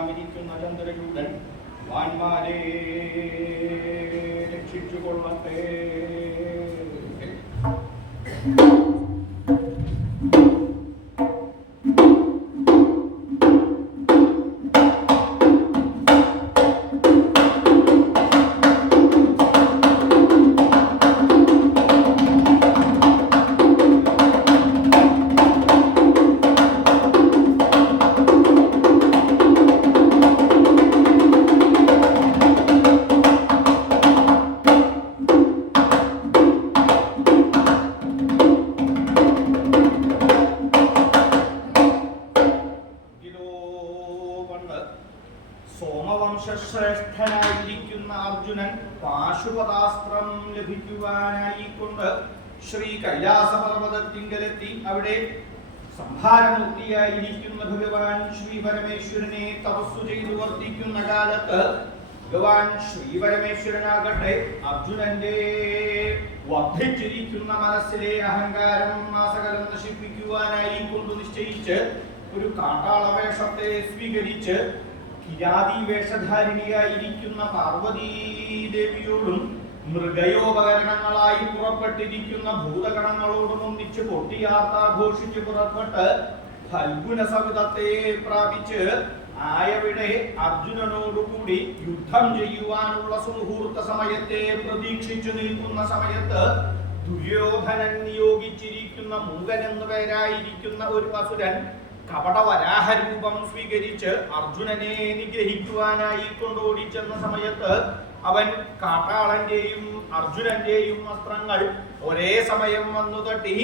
വാനിലാമിരിക്കുന്ന ചന്ദ്രചൂടൻ വാൻമാരെ രക്ഷിച്ചു കൊള്ളട്ടെ. സോമവംശശ്രേഷ്ഠനായിരിക്കുന്ന അർജുനൻ പാശുപതാസ്ത്രം ലഭിക്കുവാനായിക്കൊണ്ട് ശ്രീ കൈലാസപർവ്വതത്തിങ്കലെത്തി അവിടെ സംഹാരമൂർത്തിയായിരിക്കുന്ന ഭഗവാൻ ശ്രീ പരമേശ്വരനെ തപസ്സു ചെയ്തു വർത്തിക്കുന്ന കാലത്ത് ഭഗവാൻ ശ്രീ പരമേശ്വരനാകട്ടെ അർജുനന്റെ വർദ്ധിച്ചിരിക്കുന്ന മനസ്സിലെ അഹങ്കാരം സകലം നശിപ്പിക്കുവാനായി കൊണ്ട് നിശ്ചയിച്ച് ഒരു കാട്ടാളവേഷത്തെ സ്വീകരിച്ച് കിരാതി വേഷധാരിണിയായിരിക്കുന്ന പാർവതീദേവിയോടും മൃഗയോപകരണങ്ങളായി പുറപ്പെട്ടിരിക്കുന്ന ഭൂതഗണങ്ങളോടും ഒന്നിച്ച് കൊട്ടിയാർത്താഘോഷിച്ച് പുറപ്പെട്ട് ഫൽഗുന സവിധത്തെ പ്രാപിച്ച് ആയവിടെ അർജുനനോടുകൂടി യുദ്ധം ചെയ്യുവാനുള്ള സുമുഹൂർത്ത സമയത്തെ പ്രതീക്ഷിച്ചു നിൽക്കുന്ന സമയത്ത് ദുര്യോധനൻ നിയോഗിച്ചിരിക്കുന്ന മൂകൻ എന്നു പേരായിരിക്കുന്ന ഒരു അസുരൻ കപടവരാഹരൂപം സ്വീകരിച്ച് അർജുനനെ നിഗ്രഹിക്കുവാനായി കൊണ്ടോടിച്ചെന്ന സമയത്ത് അവൻ കാട്ടാളന്റെയും അർജുനന്റെയും അസ്ത്രങ്ങൾ ഒരേ സമയം വന്നു തട്ടി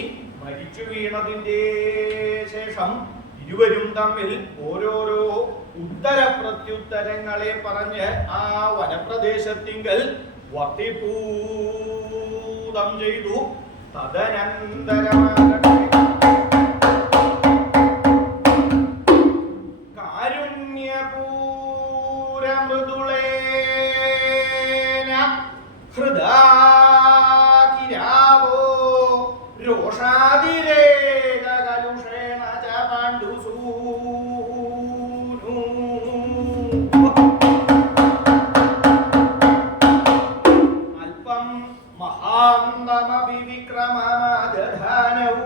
മരിച്ചു വീണതിന്റെ ശേഷം ഇരുവരും തമ്മിൽ ഓരോരോ ഉത്തര പ്രത്യുത്തരങ്ങളെ പറഞ്ഞ് ആ വനപ്രദേശത്തിങ്കൽ വർത്തിപൂതം ചെയ്തു. തദനന്തരമാകട്ടെ കാരുണ്യപൂരമൃദുളേന ഹൃദാകിരാവോ രോഷാതിരേകകലുഷേണ ച പാണ്ഡുസൂനു അല്പം മഹാന്തമപി വിക്രമമാജധാനൗ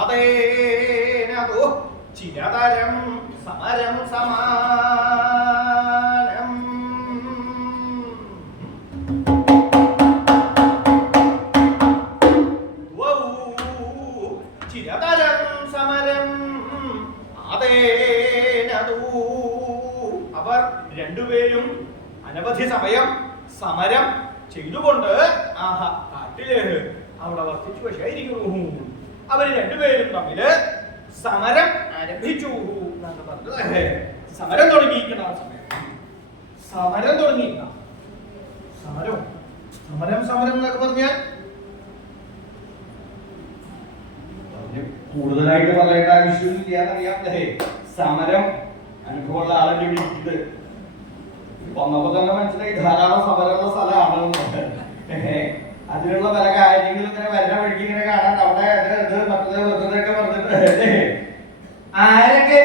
ആദേനതു ചിരതരം സമരം സമാനം. ചിരതരം സമരം ആദേനതു അവർ രണ്ടുപേരും അനവധി സമയം സമരം ചെയ്തുകൊണ്ട് കാട്ടില് അവിടെ വർദ്ധിച്ചു വശായിരിക്കുന്നു. അവർ രണ്ടുപേരും തമ്മില് സമരം ആരംഭിച്ചു. സമരം തുടങ്ങിയിരിക്കുന്ന സമയം സമരം തുടങ്ങിയില്ല. സമരം സമരം സമരം എന്നൊക്കെ പറഞ്ഞാൽ കൂടുതലായിട്ട് പറയേണ്ട ആവശ്യമില്ലാന്നറിയാം. സമരം അനുഭവമുള്ള ആളെന്റെ വിളിക്കുന്നത് വന്നപ്പോ തന്നെ മനസ്സിലായി ധാരാളം സമരമുള്ള സ്ഥലമാണ്. അതിനുള്ള പല കാര്യങ്ങളും ഇങ്ങനെ വരുന്ന വഴിക്ക് ഇങ്ങനെ കാണാൻ അവിടെ മറ്റേ വെറുതെയൊക്കെ പറഞ്ഞിട്ട് ആരൊക്കെ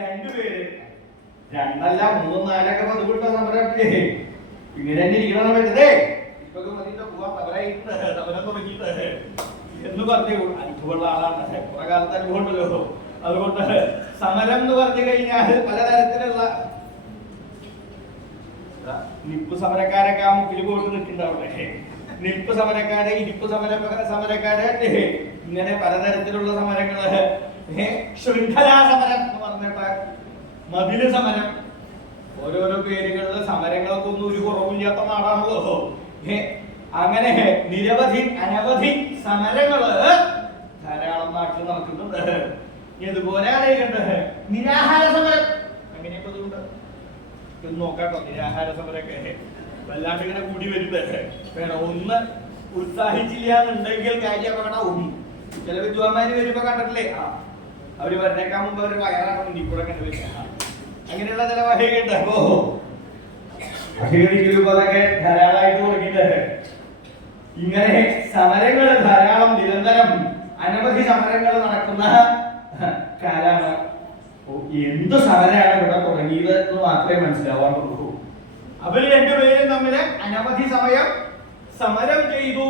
രണ്ടുപേര് രണ്ടല്ല മൂന്നും നാലൊക്കെ പതിവിട്ട സമരം ഇങ്ങനെ തന്നെ ഇരിക്കണം പറ്റതേ ഇപ്പൊക്കെ മതിയിട്ട് പോവാൻ സമരായിട്ട് സമരം തുടങ്ങിയിട്ട് എന്ന് പറഞ്ഞു അനുഭവമുള്ള ആളാണ്. കുറെ കാലത്ത് അനുഭവം ഉണ്ടല്ലോ. അതുകൊണ്ട് സമരം എന്ന് പറഞ്ഞു കഴിഞ്ഞാൽ പലതരത്തിലുള്ള നിപ്പ് സമരക്കാരൊക്കെ ആ മുക്കിൽ പോയിട്ട് നിൽക്കുന്നുണ്ടാവട്ടെ. നിപ്പ് സമരക്കാര് ഇരിപ്പ് സമരക്കാര് ഇങ്ങനെ പലതരത്തിലുള്ള സമരങ്ങള് ശൃംഖലാ സമരം എന്ന് പറഞ്ഞിട്ട് മതില് സമരം ഓരോരോ പേരുകളില് സമരങ്ങൾക്കൊന്നും ഒരു കുറവില്ലാത്ത നാടാണല്ലോ. അങ്ങനെ നിരവധി അനവധി സമരങ്ങള് ധാരാളം നാട്ടിൽ നടക്കുന്നുണ്ട്. ഇതുപോലെ ആലോചിക്കണ്ട് നിരാഹാര സമരം അങ്ങനെയൊക്കെ അതുകൊണ്ട് നോക്കാട്ടോ. നിരാഹാര സമരമൊക്കെ വല്ലാണ്ട് ഇങ്ങനെ കൂടി വരുന്നത് വേണം. ഒന്ന് ഉത്സാഹിച്ചില്ല എന്നുണ്ടെങ്കിൽ കാര്യം അപകടവും. ചില വിദ്വാന്മാര് വരുമ്പോ കണ്ടിട്ടില്ലേ, അവര് വരണേക്കാൻ മുമ്പ് അവര് വയറാണ് മുന്നിൽ കൂടെ കണ്ടു വരിക. അങ്ങനെയുള്ള ചില വഹയുണ്ട്. അപ്പോ അതൊക്കെ ധാരാളമായിട്ട് തുടങ്ങിയിട്ടുണ്ട്. ഇങ്ങനെ സമരങ്ങൾ ധാരാളം നിരന്തരം അനവധി സമരങ്ങൾ നടക്കുന്ന കാലാണ്. എന്ത് സമരമാണ് ഇവിടെ തുടങ്ങിയത് എന്ന് മാത്രമേ മനസ്സിലാവാണ്ടുള്ളൂ. അവര് രണ്ടുപേരും തമ്മിൽ അനവധി സമയം സമരം ചെയ്തു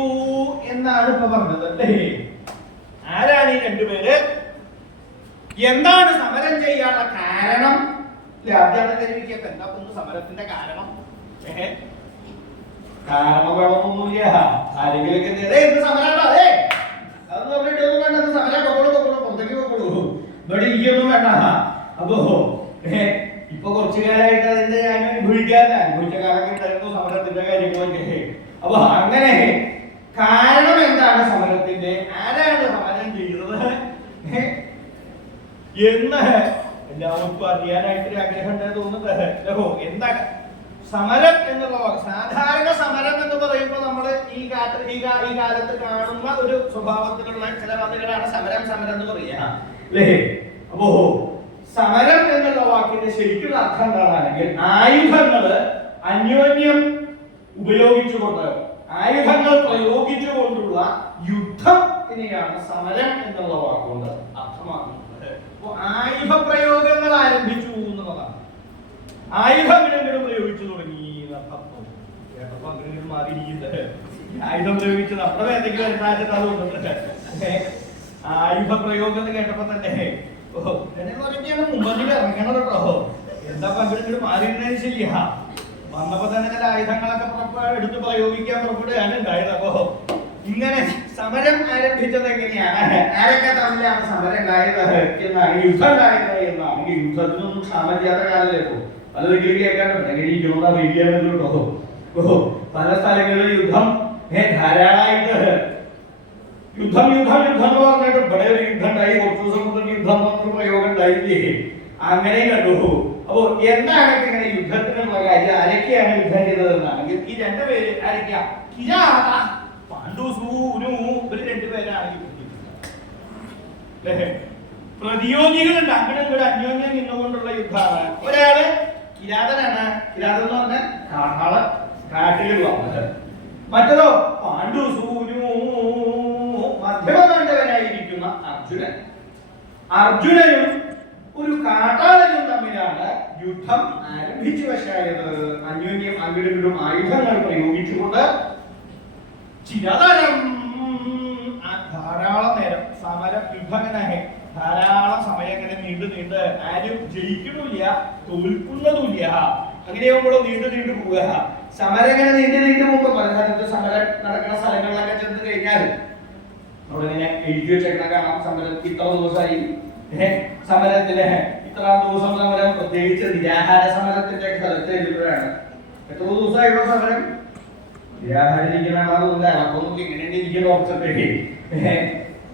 എന്നാണ് ഇപ്പൊ പറഞ്ഞത് അല്ലേ? ആരാണ് ഈ രണ്ടുപേര്? എന്താണ് സമരം ചെയ്യാനുള്ള കാരണം? എന്താ സമരത്തിന്റെ കാരണം? കാരണം വേണമെന്നൊന്നുമില്ല. ആരെങ്കിലൊക്കെ എന്ത് സമരമുണ്ടോ? അതെ അതൊന്നും അവിടെ ഇടൊന്നും വേണ്ട. സമരം പുറത്തേക്ക് പോകോളൂ, ഇവിടെ ഇരിക്കൊന്നും വേണ്ട. അപ്പോ ഇപ്പൊ കുറച്ചു കാലമായിട്ട് അതിന്റെ ഞാൻ അനുഭവിച്ച കാലൊക്കെ ഉണ്ടായിരുന്നു സമരത്തിന്റെ കാര്യങ്ങളൊക്കെ. അപ്പൊ അങ്ങനെ കാരണം എന്താണ് സമരത്തിന്റെ, ആരാണ് സമരം ചെയ്തത് എന്ന് എല്ലാവർക്കും അറിയാനായിട്ടൊരു ആഗ്രഹം ഉണ്ടായി തോന്നുന്നത്. എന്താ സമരം എന്നുള്ള സാധാരണ സമരം എന്ന് പറയുമ്പോൾ നമ്മൾ ഈ കാലത്ത് കാണുന്ന ഒരു സ്വഭാവത്തിലുള്ള ചില വാക്കുകളാണ് സമരം എന്ന് പറയുക അല്ലേ? അപ്പോ സമരം എന്നുള്ള വാക്കിന്റെ ശരിക്കുള്ള അർത്ഥം എന്താണെങ്കിൽ ആയുധങ്ങള് അന്യോന്യം ഉപയോഗിച്ചുകൊണ്ട്, ആയുധങ്ങൾ പ്രയോഗിച്ചുകൊണ്ടുള്ള യുദ്ധത്തിനെയാണ് സമരം എന്നുള്ള വാക്കുകൊണ്ട് അർത്ഥമാക്കുന്നത്. അപ്പോ ആയുധ പ്രയോഗങ്ങൾ ആരംഭിച്ചു എന്നുള്ളതാണ്. ആയുധം ഇങ്ങനെ പ്രയോഗിച്ചു തുടങ്ങി. അങ്ങനെ മാറിയിരിക്കുന്നത് ആയുധം പ്രയോഗിച്ച് നമ്മുടെ എന്തെങ്കിലും വരുത്താച്ചിട്ട് അതുകൊണ്ട് ആയുധ പ്രയോഗം എന്ന് കേട്ടപ്പോ തന്നെ മുമ്പ് ഇറങ്ങണം കേട്ടോ. എന്താ പങ്കെടുത്തിട്ട് മാറിയിരുന്നതിന് ശരിയാ. വന്നപ്പോ തന്നെ ചില ആയുധങ്ങളൊക്കെ എടുത്ത് പ്രയോഗിക്കാൻ പുറപ്പെടുകയാണ് ഉണ്ടായത്. അപ്പോ ഇങ്ങനെ സമരം ആരംഭിച്ചത് എങ്ങനെയാണ്, ആരൊക്കെ തമ്മിലാണ് സമരം ഉണ്ടായത് എന്നാണ്, യുദ്ധം ഉണ്ടായത് എന്നാണ്. യുദ്ധത്തിനൊന്നും ക്ഷാമമില്ലാത്ത കാലത്തേക്കോ പലതെങ്കിലും കേൾക്കാനുണ്ട്. പല സ്ഥലങ്ങളിൽ യുദ്ധം ധാരാളമായിട്ട് യുദ്ധം എന്ന് പറഞ്ഞിട്ട് ഇവിടെ ഒരു യുദ്ധം ഉണ്ടായി, കുറച്ചു ദിവസം മുതൽ യുദ്ധം എന്നൊരു പ്രയോഗം ഉണ്ടായില്ലേ, അങ്ങനെ കണ്ടു. അപ്പോ എന്താണ് ഇങ്ങനെ യുദ്ധത്തിനുള്ള കാര്യം, ആരൊക്കെയാണ് യുദ്ധം ചെയ്തത് എന്നാണെങ്കിൽ ഈ രണ്ടുപേര് ആരൊക്കെയാ? കിരാത പാണ്ഡുസൂനു, ഇവര് രണ്ടുപേരാണ് യുദ്ധം ചെയ്തത്. പ്രതിയോഗികളുണ്ട്, അങ്ങനെ ഒരു അന്യോന്യം നിന്നുകൊണ്ടുള്ള യുദ്ധമാണ്. ഒരാള് കിരാതനാണ്, കിരാതൻ എന്ന് പറഞ്ഞാൽ കാട്ടാള്, കാട്ടിലുള്ള. മറ്റതോ പാണ്ഡുസൂനു, മധ്യമകണ്ഠകനായിരിക്കുന്ന അർജുനൻ. അർജുനനും ഒരു കാട്ടാളനും തമ്മിലാണ് യുദ്ധം ആരംഭിച്ചു വശായത്. അന്യോന്യം അങ്ങോട്ടും ആയുധങ്ങൾ പ്രയോഗിച്ചുകൊണ്ട് ചിരതരം ധാരാളം നേരം സമരം യുദ്ധങ്ങനെ ധാരാളം സമയം ഇങ്ങനെ നീണ്ട് ആരും ജയിക്കണില്ല, തോൽക്കുന്നതുമില്ല. അങ്ങനെയാകുമ്പോഴോ നീണ്ടു പോവുക. സമരം ഇങ്ങനെ നീണ്ടു പോകുമ്പോ പല സ്ഥലത്ത് സമരം നടക്കുന്ന സ്ഥലങ്ങളിലൊക്കെ ചെന്ന് കഴിഞ്ഞാൽ നമ്മളിങ്ങനെ എഴുതി വെച്ചേക്കണ കാണാം. സമരം ഇത്ര ദിവസമായി, സമരത്തിന് ഇത്ര ദിവസം സമരം, പ്രത്യേകിച്ച് നിരാഹാര സമരത്തിന്റെ സ്ഥലത്ത് എഴുതുമ്പോഴാണ് എത്ര ദിവസമായിട്ടുള്ള സമരം. നിരാഹാരം ഇരിക്കുന്ന ആളൊന്നും അളക്കൊന്നും ഇങ്ങനെ ഇരിക്കുന്ന കുറച്ചൊക്കെ.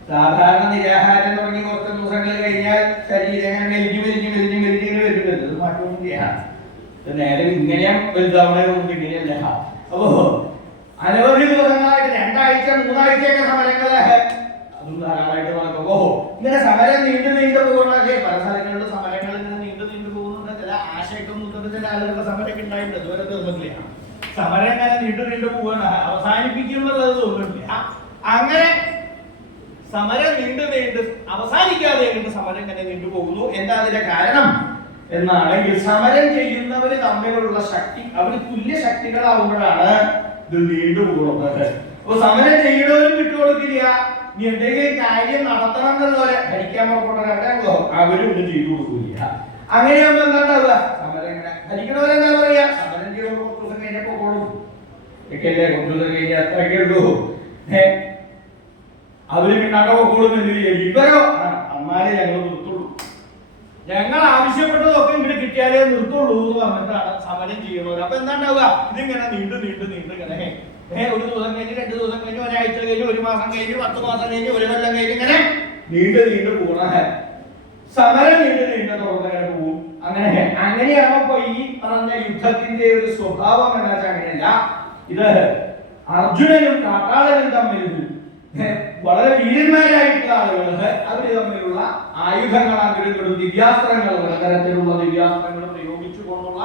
സാധാരണ നിരാഹാരം തുടങ്ങി കുറച്ച് ദിവസങ്ങൾ കഴിഞ്ഞാൽ ശരീരം മെലിഞ്ഞു വരുന്നത് മാറ്റമൊന്നും ചെയ്യാം. നേരെ ഇങ്ങനെ വലുതാവണതൊന്നും ഇങ്ങനെയല്ല. അപ്പോ അനവധി ദിവസങ്ങളായിട്ട് 2 ആഴ്ച 3 ആഴ്ചയൊക്കെ സമരങ്ങള് അതും ധാരാളമായിട്ട് നടക്കുമ്പോ ഇങ്ങനെ സമരം നീണ്ടു പോകുന്നത്. പല സ്ഥലങ്ങളിലും സമരങ്ങൾ ഇങ്ങനെ നീണ്ടു പോകുന്നുണ്ട്. ചില ആശയക്കും മുതൽ ചില ആളുകളുടെ സമരമൊക്കെ ഉണ്ടായിട്ടുണ്ട്. ഇതുവരെ തീർന്നിട്ടില്ല. സമരം ഇങ്ങനെ നീണ്ടു പോവാണ്, അവസാനിപ്പിക്കുന്നുള്ളത് തോന്നുന്നില്ല. അങ്ങനെ സമരം നീണ്ടു അവസാനിക്കാതെ സമരം ഇങ്ങനെ നീണ്ടു പോകുന്നു. എന്താ അതിന്റെ കാരണം എന്നാണെങ്കിൽ സമരം ചെയ്യുന്നവര് തമ്മിലുള്ള ശക്തി, അവര് തുല്യ ശക്തികളാവുമ്പോഴാണ് ഇത് നീണ്ടു പോകുന്നത്. അപ്പൊ സമരം ചെയ്യുന്നവരും വിട്ടുകൊടുക്കില്ല. ഇനി എന്തെങ്കിലും കാര്യം നടത്തണം എന്നുള്ളവരെ ഭരിക്കാൻ പുറപ്പെടുന്നവരാണല്ലോ, അവരും ഒന്നും ചെയ്തു കൊടുക്കില്ല. അങ്ങനെയാകുമ്പോ എന്താ ഉണ്ടാവുക? സമരം ഇങ്ങനെ ഭരിക്കണവരെന്താ പറയാ, സമരം ചെയ്യുമ്പോൾ കുറച്ച് ദിവസം കഴിഞ്ഞപ്പോ പോകണം ഒക്കെയല്ലേ, കുറച്ച് ദിവസം കഴിഞ്ഞ അത്രയൊക്കെ ഉള്ളൂ. അവര് പിന്നാക്ക കൂടുന്നില്ല. ഇവരോ അന്നാലേ ഞങ്ങൾ നിർത്തുള്ളൂ, ഞങ്ങൾ ആവശ്യപ്പെട്ടതൊക്കെ ഇങ്ങോട്ട് കിട്ടിയാലേ നിർത്തുള്ളൂ എന്ന് പറഞ്ഞിട്ടാണ് സമരം ചെയ്യുന്നത്. അപ്പൊ എന്താ ഉണ്ടാവുക? ഇതിങ്ങനെ നീണ്ടു ഇങ്ങനെ ഒരു ദിവസം കഴിഞ്ഞ് 2 ദിവസം കഴിഞ്ഞ് ഒരാഴ്ച കഴിഞ്ഞ് 1 മാസം കഴിഞ്ഞ് 10 മാസം കഴിഞ്ഞ് 1 കൊല്ലം കഴിഞ്ഞ് ഇങ്ങനെ നീണ്ടു പോകണ സമരം നീണ്ടു തുടർന്നിങ്ങനെ പോകും. അങ്ങനെയാണോ ഈ പറഞ്ഞ യുദ്ധത്തിന്റെ ഒരു സ്വഭാവം എന്ന് വെച്ചാൽ അങ്ങനെയല്ല. ഇത് അർജുനനും കാട്ടാളനും തമ്മിൽ വളരെ വീരന്മാരായിട്ടുള്ള ആളുകൾ, അവര് തമ്മിലുള്ള ആയുധങ്ങൾ അങ്ങോട്ടും ദിവ്യാസ്ത്രങ്ങൾ, പലതരത്തിലുള്ള ദിവ്യാസ്ത്രങ്ങൾ പ്രയോഗിച്ചുകൊണ്ടുള്ള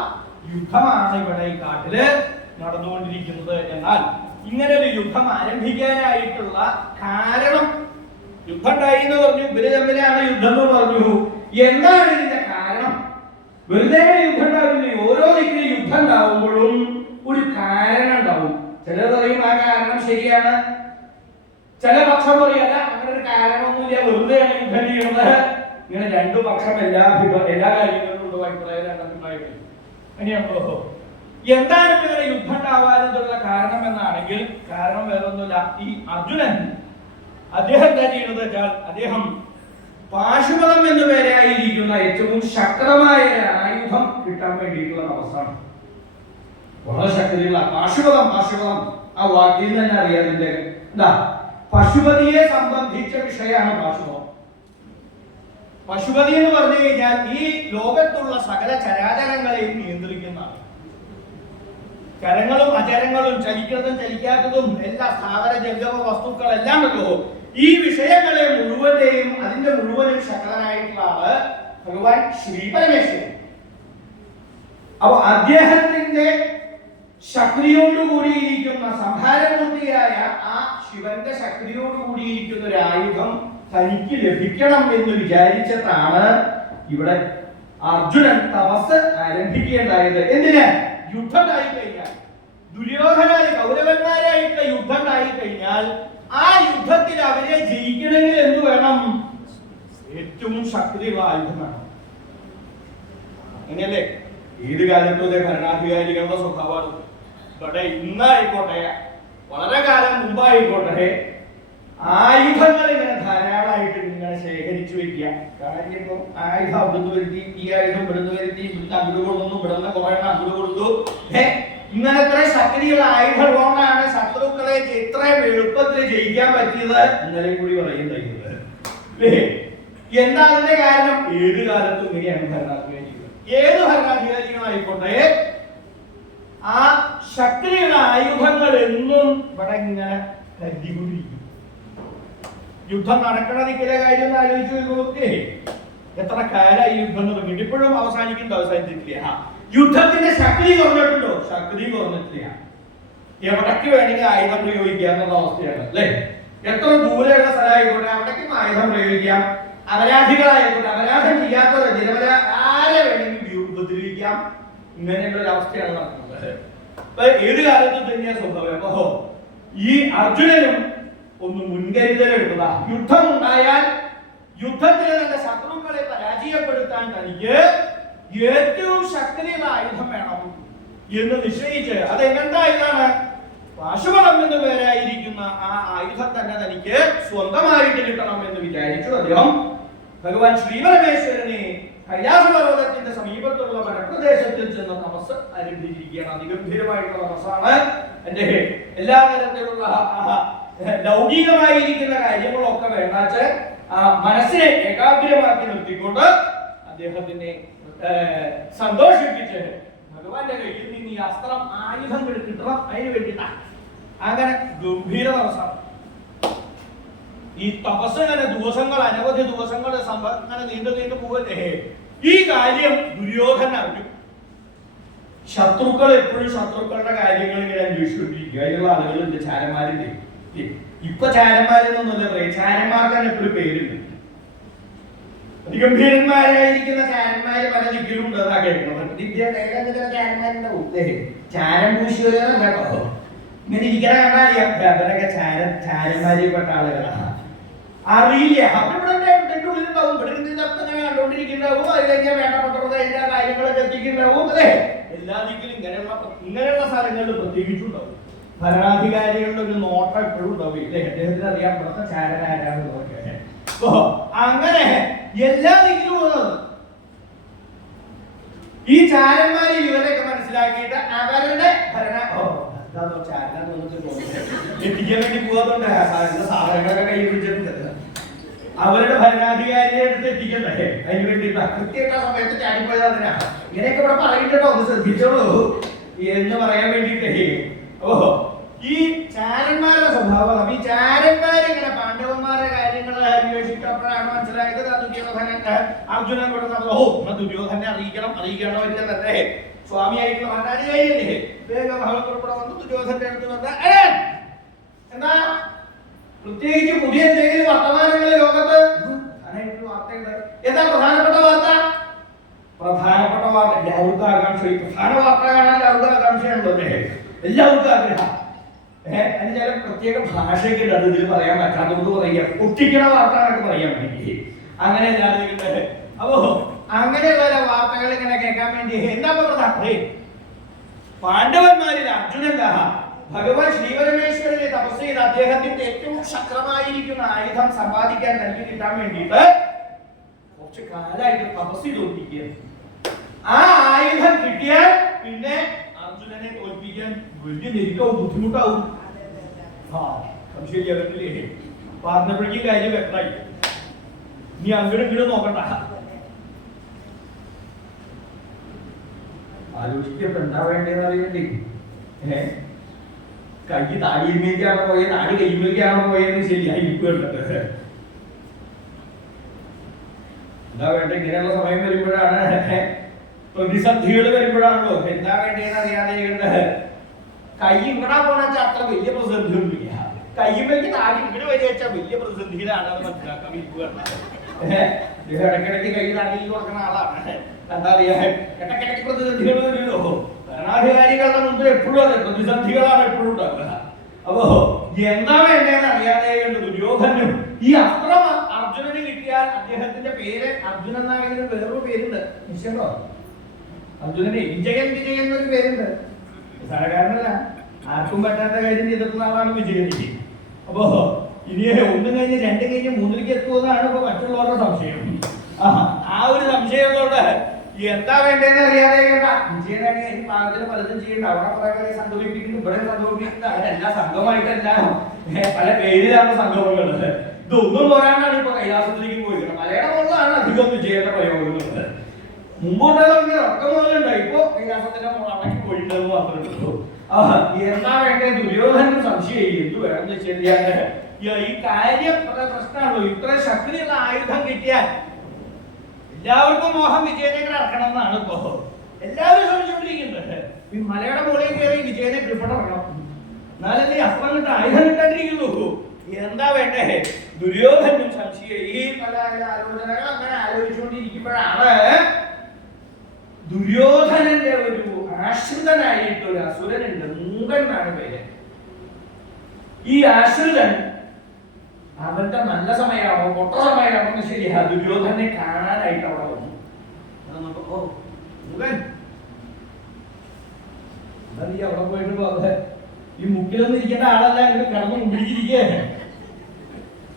യുദ്ധമാണ് ഇവിടെ ഈ കാട്ടില് നടന്നുകൊണ്ടിരിക്കുന്നത്. എന്നാൽ ഇങ്ങനെ ഒരു യുദ്ധം ആരംഭിക്കാനായിട്ടുള്ള കാരണം, യുദ്ധം ഉണ്ടായി എന്ന് പറഞ്ഞു, ഇവര് തമ്മിലാണ് യുദ്ധം എന്ന് പറഞ്ഞു. എന്താണ് ഇതിന്റെ വെറുതെ യുദ്ധം ഉണ്ടാവില്ലേ? ഓരോ ദിക്കിലും യുദ്ധം ഉണ്ടാവുമ്പോഴും ഒരു കാരണം ഉണ്ടാവും. ചിലർ പറയും ആ കാരണം ശരിയാണ്, ചില പക്ഷം പറയല്ല അങ്ങനെ ഒരു കാരണമൊന്നുമില്ല, വെറുതെയാണ് യുദ്ധം ചെയ്യുന്നത്. ഇങ്ങനെ രണ്ടു പക്ഷം എല്ലാ കാര്യങ്ങളിലും ഉണ്ട്. അഭിപ്രായം അങ്ങനെയാണല്ലോ. എന്താണ് ഇങ്ങനെ യുദ്ധം ഉണ്ടാവാനുള്ള കാരണം എന്നാണെങ്കിൽ കാരണം വേറൊന്നുമില്ല. ഈ അർജുനൻ അദ്ദേഹം എന്താ ചെയ്യുന്നത് വെച്ചാൽ അദ്ദേഹം പാശുപതം എന്നു പേരായിരിക്കുന്ന ഏറ്റവും ശക്തമായ ആയുധം കിട്ടാൻ വേണ്ടിയിട്ടുള്ള തപസ്സാണ്. വളരെ ശക്തിയുള്ള പാശുപതം. ആ വാക്കിൽ തന്നെ അറിയാം അതിന്റെ എന്താ, പശുപതിയെ സംബന്ധിച്ച വിഷയമാണ് പാശുപതം. പശുപതി എന്ന് പറഞ്ഞു കഴിഞ്ഞാൽ ഈ ലോകത്തുള്ള സകല ചരാചരങ്ങളെയും നിയന്ത്രിക്കുന്നതാണ്. ചരങ്ങളും അചരങ്ങളും, ചലിക്കുന്നതും ചലിക്കാത്തതും എല്ലാ സ്ഥാവര ജംഗമ വസ്തുക്കളെല്ലാം ഉള്ളൂ. ഈ വിഷയങ്ങളെ മുഴുവനെയും അതിന്റെ മുഴുവനും ശക്തനായിട്ടുള്ള ആള് ഭഗവാൻ ശ്രീ പരമേശ്വരൻ. അപ്പൊ അദ്ദേഹത്തിന്റെ ശക്തിയോടുകൂടിയിരിക്കുന്ന സംഹാരമൂർത്തിയായ ആ ശിവന്റെ ശക്തിയോടുകൂടിയിരിക്കുന്ന ഒരു ആയുധം തനിക്ക് ലഭിക്കണം എന്ന് വിചാരിച്ചിട്ടാണ് ഇവിടെ അർജുനൻ തപസ് ആരംഭിക്കേണ്ടായത്. എന്തിന്? യുദ്ധം ഉണ്ടായി കഴിഞ്ഞാൽ, ദുര്യോധനായ കൗരവന്മാരായിട്ടുള്ള യുദ്ധം ഉണ്ടായി കഴിഞ്ഞാൽ ആ യുദ്ധത്തിൽ അവരെ ജയിക്കണമെങ്കിൽ എന്ത് വേണം? ഏറ്റവും ശക്തിയുള്ള ആയുധം വേണം. അങ്ങനെയല്ലേ ഏത് കാലത്തും ഭരണാധികാരികളുടെ സ്വഭാവമാണ്. ഇവിടെ ഇന്നായിക്കോട്ടെ വളരെ കാലം മുമ്പായിക്കോട്ടെ ആയുധങ്ങൾ ഇങ്ങനെ ധാരാളമായിട്ട് ഇങ്ങനെ ശേഖരിച്ചു വെക്കുക. കാര്യം ആയുധം അവിടുന്ന് വരുത്തി, ഈ ആയുധം ഇവിടുന്ന് വരുത്തി, ഇവിടുന്ന് അങ്ങോട്ട് കൊടുക്കുന്നു, ഇവിടുന്ന് കുറെ അങ്ങോട്ട് കൊടുത്തു. ഇങ്ങനത്തെ ശക്തിയുള്ള ആയുധം കൊണ്ടാണ് ശത്രുക്കളെ ഇത്രയും എളുപ്പത്തിൽ ജയിക്കാൻ പറ്റിയത്. ഇന്നലെ കൂടി പറയുന്നത് എന്താ അതിന്റെ കാരണം? ഏത് കാലത്തും ഇങ്ങനെയാണ് ഭരണാധികാരികൾ. ഏത് ഭരണാധികാരികളായിക്കോട്ടെ ആ ശക്തിയുള്ള ആയുധങ്ങൾ എന്നും ഇവിടെ ഇങ്ങനെ കരുതിക്കൊണ്ടിരിക്കും. യുദ്ധം നടക്കണ നിൽക്കുന്ന കാര്യം ഒന്ന് ആലോചിച്ച് നോക്കേ. എത്ര കാലമായി യുദ്ധം തുടങ്ങിയിട്ട് ഇപ്പോഴും അവസാനിച്ചിട്ടില്ല. യുദ്ധത്തിന്റെ ശക്തി കുറഞ്ഞിട്ടുണ്ടോ? ശക്തി കുറഞ്ഞിട്ടില്ല. എവിടേക്ക് വേണമെങ്കിൽ ആയുധം പ്രയോഗിക്കാം എന്നുള്ള അവസ്ഥയാണ് അല്ലെ. എത്ര ദൂരെയുള്ള സ്ഥലമായിക്കോട്ടെ അവിടേക്കും ആയുധം പ്രയോഗിക്കാം. അപരാധികളായിക്കോട്ടെ, അപരാധം ചെയ്യാത്തവരെ നിരവധി ആരെ വേണമെങ്കിൽ ഉപദ്രവിക്കാം. ഇങ്ങനെയുള്ള ഒരു അവസ്ഥയാണ് നടക്കുന്നത്. അപ്പൊ ഏത് കാലത്തും തന്നെയാ സ്വഭാവം. അപ്പോ ഈ അർജുനനും ഒന്ന് മുൻകരുതലെടുക്കുക. യുദ്ധം ഉണ്ടായാൽ യുദ്ധത്തിൽ തന്റെ ശത്രുക്കളെ പരാജയപ്പെടുത്താൻ തനിക്ക് ഏറ്റവും ശക്തിയുള്ള ആയുധം വേണം എന്ന് നിശ്ചയിച്ച് അതെങ്ങനത്തെ ആയുധമാണ്? പാശുപതം എന്ന് പേരായിരിക്കുന്ന ആ ആയുധം തന്നെ തനിക്ക് സ്വന്തമായിട്ട് കിട്ടണം എന്ന് വിചാരിച്ചു അദ്ദേഹം ഭഗവാൻ ശ്രീപരമേശ്വരനെ കൈലാസപർവ്വതത്തിന്റെ സമീപത്തുള്ള വനപ്രദേശത്തിൽ ചെന്ന് തപസ് ആരംഭിച്ചിരിക്കുകയാണ്. അതിഗംഭീരമായിട്ടുള്ള തപസ്സാണ്. എന്റെ എല്ലാ തരത്തിലുള്ള ലൗകികമായിരിക്കുന്ന കാര്യങ്ങളൊക്കെ വേണ്ടാച്ച് മനസ്സിനെ ഏകാഗ്രമാക്കി നിർത്തിക്കൊണ്ട് അദ്ദേഹത്തിനെ സന്തോഷിപ്പിച്ച് ഭഗവാന്റെ കയ്യിൽ നിന്ന് ഈ അസ്ത്രം ആയുധം കിട്ടണം അതിന് വേണ്ടിയിട്ടാണ്. അങ്ങനെ ഗംഭീര തപസ്സാണ്. ഈ തപസ് അങ്ങനെ ദിവസങ്ങൾ, അനവധി ദിവസങ്ങൾ അങ്ങനെ നീണ്ടു പോകല്ലേ. ഈ കാര്യം ദുര്യോധന അറിഞ്ഞു. ശത്രുക്കൾ എപ്പോഴും ശത്രുക്കളുടെ കാര്യങ്ങൾ ഇങ്ങനെ അന്വേഷിച്ചുകൊണ്ടിരിക്കുക. അതിനുള്ള ആളുകളുണ്ട്, ചാരന്മാരുണ്ട്. ഇപ്പൊ ചാരന്മാരെന്നൊന്നുമല്ല പറയും, ചാരന്മാർക്കാണ് എപ്പോഴും പേരുണ്ട്. അതിഗംഭീരന്മാരായിരിക്കുന്ന ചാരന്മാര് പല ദിക്കിലും ഉണ്ടെന്നാ കേൾക്കുന്നത്. ചാരന്മാരുണ്ടാവും, ചാരം പൂശിയവരല്ല കേട്ടോ. ഇങ്ങനെ ഇരിക്കണ കണ്ടാറിയാം അവരൊക്കെ ചാരന്മാരിൽ പെട്ട ആളുകളാണ്. അറിയില്ല അവരിവിടെ ഉള്ളിലുണ്ടാവും, ഇവിടെ കണ്ടുകൊണ്ടിരിക്കുന്നുണ്ടാവും. അതിലേക്ക് വേണ്ടപ്പെട്ടവരുടെ എല്ലാ കാര്യങ്ങളൊക്കെ എത്തിക്കുന്നുണ്ടാവും. അതെ, എല്ലാ ദിക്കിലും ഇങ്ങനെയുള്ള സ്ഥലങ്ങളിൽ പ്രത്യേകിച്ചുണ്ടാവും. ഭരണാധികാരികളുടെ ഒരു നോട്ടം എപ്പോഴും ഉണ്ടാവും. ഇല്ലേ, അദ്ദേഹത്തിന് അറിയാൻ ഇവിടുത്തെ ചാരനാരാണെന്നൊക്കെ. അങ്ങനെ എല്ലാ ദിക്കിലും ഉള്ളത് ഈ ചാരന്മാരെ ഇവരൊക്കെ മനസ്സിലാക്കിയിട്ട് അവരുടെ എത്തിക്കാൻ വേണ്ടി പോകാത്തോണ്ട് സാധനങ്ങളൊക്കെ കൈ പിടിച്ചിട്ടുണ്ട്. അവരുടെ ഭരണാധികാരിയെ അടുത്ത് എത്തിക്കണ്ടേ, അതിന് വേണ്ടിയിട്ട് കൃത്യമായിട്ട് സമയത്ത് ചാടിപ്പോയത് അതിനാ. ഇങ്ങനെയൊക്കെ ഇവിടെ പറയണ്ടോ, ഒന്ന് ശ്രദ്ധിച്ചോളൂ എന്ന് പറയാൻ വേണ്ടിയിട്ടേ. ഓഹോ, ഈ ചാരന്മാരുടെ സ്വഭാവം. ഈ ചാരന്മാരിങ്ങനെ പാണ്ഡവന്മാരുടെ കാര്യങ്ങൾ അന്വേഷിക്കപ്പോഴാണ് മനസ്സിലായത് അർജുനൻ ദുര്യോധനെ അറിയിക്കണം പറ്റിയ തന്നെ സ്വാമിയായിട്ടുള്ള ഭരണാധികാരിയല്ലേ. വേഗം ഭാവത്തോടെ വന്ന് ദുര്യോധന്റെ അടുത്ത് പറഞ്ഞ എന്താ പ്രത്യേകിച്ച് പുതിയ എന്തെങ്കിലും വർത്തമാനങ്ങൾ ലോകത്ത് വാർത്തയുണ്ട്. എന്താ പ്രധാനപ്പെട്ട വാർത്ത? പ്രധാനപ്പെട്ട വാർത്ത എല്ലാവർക്കും ആകാംക്ഷ. പ്രധാന വാർത്ത കാണാൻ എല്ലാവർക്കും ആകാംക്ഷയാണല്ലോ. എല്ലാവർക്കും ആഗ്രഹം. അതിന് ചില പ്രത്യേക ഭാഷയൊക്കെ ഉണ്ട്. അത് ഇതിൽ പറയാൻ പറ്റാത്തത് പറയാം. ഒട്ടിക്കണ വാർത്ത എന്നൊക്കെ പറയാൻ വേണ്ടി അങ്ങനെ എല്ലാവരും. അപ്പോ അങ്ങനെയുള്ള വാർത്തകൾ ഇങ്ങനെ കേൾക്കാൻ വേണ്ടി എന്താ പറഞ്ഞേ, പാണ്ഡവന്മാരിൽ അർജുനൻ ഭഗവാൻ ശ്രീപരമേശ്വരനെ തപസ് ചെയ്ത് അദ്ദേഹത്തിന്റെ ഏറ്റവും ശക്തമായിരിക്കുന്ന ആയുധം സമ്പാദിക്കാൻ തനിക്ക് കിട്ടാൻ വേണ്ടിയിട്ട് കുറച്ച് കാലമായിട്ട് തപസ് ചെയ്തുകൊണ്ടിരിക്കുക. ആ ആയുധം കിട്ടിയാൽ പിന്നെ അർജുനനെ തോൽപ്പിക്കാൻ വലിയ ഞെരുക്കവും ബുദ്ധിമുട്ടാവും. സംശയില്ലേ? പറഞ്ഞപ്പോഴേക്കും കാര്യം വ്യക്തമായി. നീ അങ്ങോട്ട് ഇങ്ങോട്ട് നോക്കണ്ട. ആലോചിക്കപ്പോ എന്താ വേണ്ടതെന്ന് അറിയണ്ടേ? കൈ താടിയിലേക്കാണോ പോയത്, താടി കൈയിലേക്കാണോ പോയെന്ന് ശരിയായിരിക്കുമല്ലോ. എന്താ വേണ്ട? ഇങ്ങനെയുള്ള സമയം വരുമ്പോഴാണ്, പ്രതിസന്ധികൾ വരുമ്പോഴാണല്ലോ എന്താ വേണ്ടതെന്ന് അറിയാതെ കൈ ഇവിടെ പോണെച്ചാൽ അത്ര വലിയ പ്രതിസന്ധി ഒന്നുമില്ല. കയ്യുമ്പേക്ക് താടി ഇവിടെ വരെ വെച്ചാൽ വലിയ പ്രതിസന്ധിയിലാണെന്ന് മനസ്സിലാക്കാൻ ഇടയ്ക്കിടയ്ക്ക് കൈ താടിയിൽ കൊടുക്കുന്ന ആളാണ്. എന്താ അറിയാ, ഇടയ്ക്കിടയ്ക്ക് പ്രതിസന്ധികൾ വരുമല്ലോ. ഭരണാധികാരികളുടെ മുമ്പ് എപ്പോഴും അതെ പ്രതിസന്ധികളാണ് എപ്പോഴും ഉണ്ടാവുക. അപ്പോ എന്താ വേണ്ടതെന്ന് അറിയാതെ ദുര്യോധനും ഈ അസ്ത്രം അർജുനന് കിട്ടിയാൽ അദ്ദേഹത്തിന്റെ പേര് അർജുനൻ എന്നാണെങ്കിലും വേറൊരു പേരുണ്ട്. നിശ്ചയോ അർജുനന് വിജയൻ എന്നൊരു പേരുണ്ട്. സാധാരണല്ല, ആർക്കും പറ്റാത്ത കാര്യം ചെയ്തിട്ടുള്ള ആളാണ് വിജയൻ. അപ്പോ ഇനി ഒന്നും കഴിഞ്ഞ് രണ്ടും കഴിഞ്ഞ് മൂന്നിലേക്ക് എത്തുമെന്നാണ് ഇപ്പൊ മറ്റുള്ളവരുടെ സംശയം. ആ ഒരു സംശയത്തോട് എന്താ വേണ്ടതെന്ന് അറിയാതെ വിജയനാണ് പാകത്തിന് പലതും ചെയ്യേണ്ട. അവിടെ കുറെ സംഭവിപ്പിക്കുന്നു, ഇവിടെ സംഭവിപ്പിക്കുന്നത്. അതിനെല്ലാം സംഘമായിട്ടല്ല, പല പേരിലാണ് സംഭവങ്ങൾ. ഇതൊന്നും പോരാണ്ടാണ് ഇപ്പൊ കൈലാസത്തിലേക്ക് പോയിരിക്കുന്നത്. മലയുടെ മുകളിലാണ് അധികം വിജയന്റെ പ്രയോഗങ്ങൾ. മുമ്പുണ്ടാകുന്ന ഉറക്കമുണ്ടായി, ഇപ്പൊ കൈലാസത്തിന്റെ മുകളിലേക്ക് പോയിട്ടുണ്ടെന്ന് മാത്രമേ ഉള്ളൂ. എന്താ വേണ്ടേ? ദുര്യോധനും സംശയം എന്ത് വേണമെന്ന് വെച്ചാൽ ഈ കാര്യം പ്രശ്നമാണല്ലോ. ഇത്ര ശക്തിയുള്ള ആയുധം കിട്ടിയാൽ എല്ലാവർക്കും മോഹം വിജയനെ ഇറക്കണം എന്നാണ് ഇപ്പോ എല്ലാവരും ശ്രമിച്ചുകൊണ്ടിരിക്കുന്നത്. ഈ മലയുടെ മുകളിൽ കയറി വിജയനെ കൃപടക്കണം, എന്നാലല്ലേ അസ്ത്രം കിട്ടാൻ ആയുധം കിട്ടാണ്ടിരിക്കുന്നു. എന്താ വേണ്ടേ? ദുര്യോധനും സംശയം ഈ പല ആലോചനകൾ അങ്ങനെ ആലോചിച്ചുകൊണ്ടിരിക്കുമ്പോഴാണ് ദുര്യോധനന്റെ ഒരു ആശ്രിതനായിട്ട് ഒരു അസുരനുണ്ട്. മൂകൻ എന്നാണ് പേര്. ഈ ആശ്രിതൻ അവന്റെ നല്ല സമയമാണോ പൊട്ട സമയമാണോ ശരിയാ, ദുര്യോധനെ കാണാനായിട്ട് അവിടെ വന്നു. മൂകൻ അവിടെ പോയിട്ട് ഈ മുക്കിലൊന്നും ഇരിക്കേണ്ട ആളല്ല, ഇവിടെ കിടന്ന് മുടിച്ചിരിക്കേ.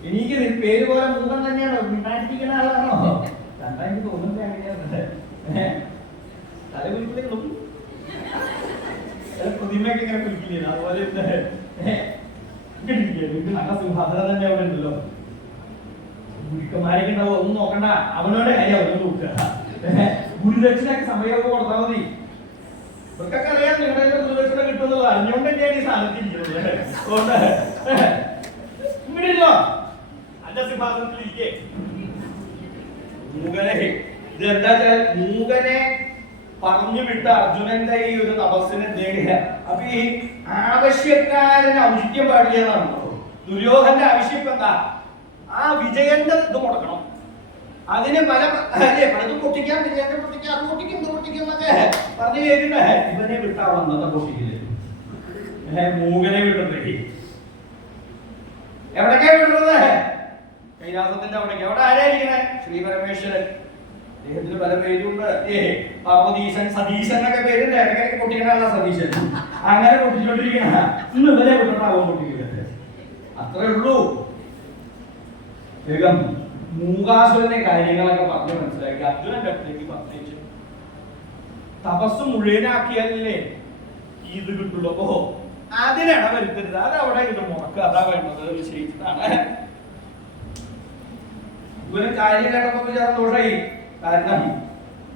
എനിക്ക് പേര് പോലെ മൂകൻ തന്നെയാണോ? മിണ്ടാണ്ടിരിക്കുന്ന ആളാണോ? കണ്ടാ എനിക്ക് തോന്നുന്നില്ല അങ്ങനെയാണ്. തല കുരിപ്പിലും പ്രതിമയൊക്കെ ഇങ്ങനെ കുരിക്കില്ല. അതുപോലെ നല്ല സിംഹാസന തന്നെ അവിടെ ഉണ്ടല്ലോ. ഗുരുക്കന്മാരൊക്കെ ഉണ്ടാവും, ഒന്നും നോക്കണ്ട, അവനോടെ കാര്യം അവനും നോക്കുക. ഗുരുദക്ഷിണൊക്കെ സമയമൊക്കെ കൊടുത്താൽ മതി. ഇവർക്കൊക്കെ അറിയാം നിങ്ങളുടെ ഗുരുദക്ഷിണ കിട്ടുന്നത്. അറിഞ്ഞുകൊണ്ട് തന്നെയാണ് ഈ സാധനത്തിരിക്കുന്നത്. അതുകൊണ്ട് ഇവിടെയില്ലോ നല്ല സിംഹാസനത്തിലിരിക്കേ. മൂകനെ ഇതെന്താ വെച്ചാൽ മൂകനെ പറഞ്ഞു വിട്ട അർജുനന്റെ ഈ ഒരു തപസ്സിനെ നേടുക. അപ്പൊ ഈ ആവശ്യക്കാരന് ഔഷിത്യം പാടിയതാണല്ലോ. ദുര്യോധന്റെ ആവശ്യം എന്താ? ആ വിജയന്റെ ഇത് മുടക്കണം. അതിന് പലതും പൊട്ടിക്കാൻ, വിജയന്റെ പൊട്ടിക്കാൻ, അത് പൊട്ടിക്കും ഇത് പൊട്ടിക്കും എന്നൊക്കെ പറഞ്ഞു കേട്ടിട്ട് ഇവനെ വിട്ടാ വന്നത്തെ പൊട്ടിക്കില്ല. മൂകനെ വിട്ടേ എവിടേക്കാ വിടുന്നത്? കൈലാസത്തിന്റെ അവിടേക്ക്. അവിടെ ആരായിരിക്കണേ? ശ്രീപരമേശ്വരൻ. അദ്ദേഹത്തിന് പല പേരുണ്ട്. പാർവതീശൻ, സതീശൻ എന്നൊക്കെ പേരുണ്ട്. ഇടയ്ക്കിടയ്ക്ക് പൊട്ടിക്കണല്ല സതീശൻ. അങ്ങനെ പൊട്ടിച്ചോണ്ടിരിക്കണ ഇന്ന് ഇവരെ വിട്ടിട്ടാവും പൊട്ടിക്കുന്നത്. അത്രേ ഉള്ളൂ. വേഗം മൂകാസുരന്റെ കാര്യങ്ങളൊക്കെ പറഞ്ഞ് മനസ്സിലാക്കി അർജുനന്റെ അടുത്തേക്ക് പറഞ്ഞേച്ചു. തപസ് മുഴുവനാക്കിയാലല്ലേ ഇത് കിട്ടുള്ളൂ. അപ്പോ അതിനിട വരുത്തരുത്, അത് അവിടെ ഇത് മുടക്കുക, അതാ വേണ്ടത് നിശ്ചയിച്ചിട്ടാണ്. ഇവന് കാര്യം കേട്ടപ്പോ സന്തോഷമായി. കാരണം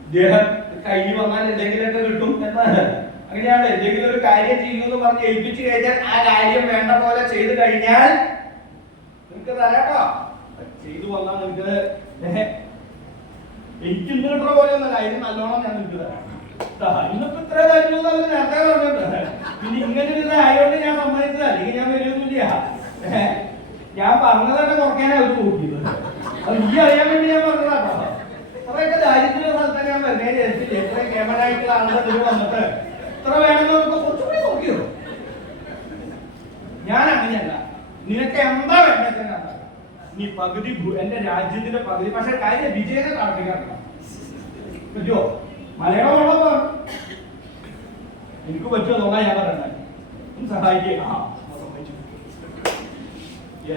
ഇദ്ദേഹം കയ്യിൽ വന്നാൽ എന്തെങ്കിലുമൊക്കെ കിട്ടും എന്നാണ്. അങ്ങനെയാണ് എന്തെങ്കിലും ഒരു കാര്യം ചെയ്യുമെന്ന് പറഞ്ഞ് ഏൽപ്പിച്ചു കഴിഞ്ഞാൽ ആ കാര്യം വേണ്ട പോലെ ചെയ്തു കഴിഞ്ഞാൽ നിനക്ക് തരാട്ടോ. ചെയ്തു വന്നാൽ നിനക്ക് എനിക്ക് ഇന്ന് കിട്ടുന്ന പോലെ ഒന്നല്ല, അതിന് നല്ലോണം ഞാൻ നിനക്ക് തരാം. ഇന്നിപ്പോ ഇത്ര കാര്യങ്ങൾ നേരത്തെ പറഞ്ഞിട്ടുണ്ട്. പിന്നെ ഇങ്ങനെ ഒരു ആയതുകൊണ്ട് ഞാൻ സമ്മതിച്ചത്, അല്ലെങ്കിൽ ഞാൻ വരുമൊന്നുമില്ല. ഞാൻ പറഞ്ഞതന്നെ കുറയ്ക്കാനാ അവർ നോക്കിയത്. അത് ഈ അറിയാൻ വേണ്ടി ഞാൻ പറഞ്ഞതാട്ടോ. കുറെയൊക്കെ ദാരിദ്ര്യ സ്ഥലത്താണ് ഞാൻ വരുന്നതിന് എത്ര കേമനായിട്ടുള്ള ആളുടെ ഇതിൽ വന്നിട്ട് ഇത്ര വേണമെന്ന് കുറച്ചുകൂടി നോക്കിയോ? ഞാൻ അങ്ങനെയല്ല, നിനക്ക് എന്താ വേണ്ടത് നീ പകുതി എന്റെ രാജ്യത്തിന്റെ പകുതി, പക്ഷെ കാര്യം വിജയനെ താഴ്ത്തിക്കാറില്ല. പറ്റുമോ? മലയാളം എനിക്ക് പറ്റുമോ നോക്കാൻ ഞാൻ പറയണ്ടേ? സഹായിക്കുക.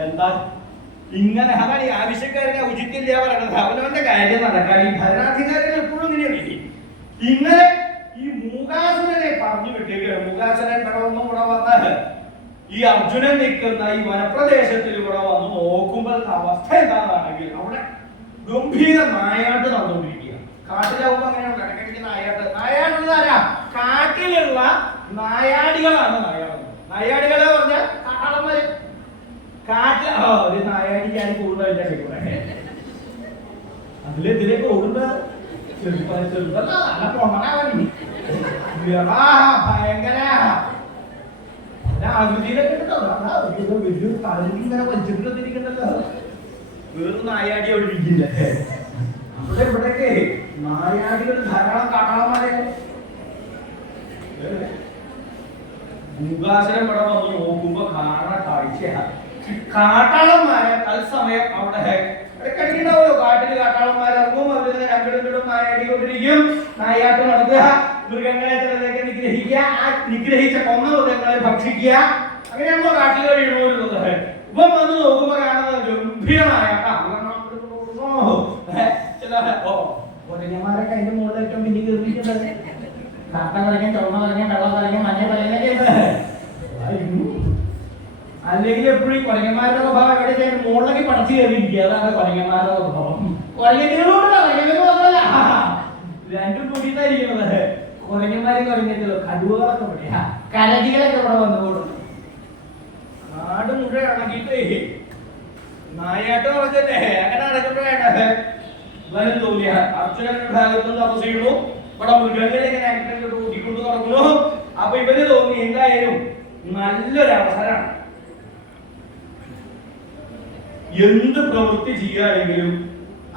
എന്താ ഇങ്ങനെ അതാണ് ഈ ആവശ്യക്കാരനെ ഉചിത്തില്ല പറയണത്. അവനവന്റെ കാര്യം നടക്കാൻ ഈ ഭരണാധികാരികൾ എപ്പോഴും ഇങ്ങനെയാണ്. ഇന്നലെ ഈ മൂകാസുരനെ പറഞ്ഞു വിട്ടിരിക്കുകയാണ്. മൂകാസുരൻ കടവൊന്നും കൂടെ വന്നാൽ ഈ അർജുനൻ നിൽക്കുന്ന ഈ വനപ്രദേശത്തിൽ കൂടെ വന്ന് നോക്കുമ്പോൾ അവസ്ഥ എന്താണെന്നാണെങ്കിൽ അവിടെ ഗംഭീര നായാട്ട് നടന്നുകൊണ്ടിരിക്കുക. കാട്ടിലാവുമ്പോ അങ്ങനെയാണ് കിടക്കിടയ്ക്ക് നായാട്ടുള്ളത് ആരാ? കാട്ടിലുള്ള നായാടികളാണ് നായാടികളെ പറഞ്ഞാൽ കാട്ടാളന്മാര്. കാട്ടിൽ ഒരു നായാടിക്കാൻ കൂടുതലായിട്ട് കൂടെ അതിലെതിലേക്ക് ഓടുമ്പോ ഭയങ്കര ആകൃതിയിലൊക്കെ വലിയൊരു കാലിൽ ഇങ്ങനെ വലിച്ചിട്ടിരിക്കണ്ടല്ലോ. വേറൊരു നായാടി അവിടെ ഇരിക്കില്ല. അവിടെ ഇവിടെയൊക്കെ നായാടികൾ ധാരാളം കാട്ടാളന്മാരെ. മൂകാസുരൻ ഇവിടെ വന്ന് നോക്കുമ്പോ കാണാൻ കാഴ്ചയാണ് കാട്ടാളന്മാരെ തത്സമയം അവിടെ ഇടയ്ക്കിടയ്ക്കുണ്ടാവുമല്ലോ. കാട്ടില് കാട്ടാളന്മാർ ഇറങ്ങും, അവര് രണ്ടിടും നായാടിക്കൊണ്ടിരിക്കും. നായാട്ട് നടത്തുക, മൃഗങ്ങളെ ചിലതൊക്കെ നിഗ്രഹിക്കുക, ആ നിഗ്രഹിച്ച കൊന്ന മൃഗങ്ങളെ ഭക്ഷിക്കുക. അങ്ങനെയാണല്ലോ കാട്ടിൽ കഴിയണോരുന്നത്. ഇപ്പം വന്ന് നോക്കുമ്പോ കാണുന്നത് ഗംഭീരമായ ചില കൊരങ്ങന്മാരൊക്കെ അതിന്റെ മുകളിലേക്കും പിന്നെ കയറിയിട്ടുള്ളത്. കാട്ട കളഞ്ഞ, ചുവന്ന കളഞ്ഞ, വെള്ള കളഞ്ഞ, മഞ്ഞ കളഞ്ഞൊക്കെ. അല്ലെങ്കിൽ എപ്പോഴും കൊരങ്ങന്മാരുടെ സ്വഭാവം എവിടെ ചെയ്യാൻ മുകളിലേക്ക് പടച്ചു കയറിയിരിക്കുക. അതാണ് കൊരങ്ങന്മാരുടെ സ്വഭാവം. രണ്ടും കൂടിയിട്ടായിരിക്കുന്നത്. കൊരങ്ങന്മാരും കൊരങ്ങല്ലോ, കടുവകളൊക്കെ പറയാ, കരടികളൊക്കെ ഇവിടെ വന്നുകൂടും. നാട് മുഴുവൻ ഇണങ്ങിയിട്ട് നായാട്ട് നടക്കല്ലേ. അങ്ങനെ നടക്കുമ്പോഴാണ് വരും തോന്നിയ അർജുനന്റെ ഭാഗത്തും തപസ് ചെയ്യുന്നു. ഇവിടെ മൃഗങ്ങളെ ഇങ്ങനെ ആക്സിഡന്റ് കൂട്ടിക്കൊണ്ട് നടക്കുന്നു. അപ്പൊ ഇവര് തോന്നി എന്തായാലും നല്ലൊരു അവസരമാണ്. എന്ത് പ്രവൃത്തി ചെയ്യുകയാണെങ്കിലും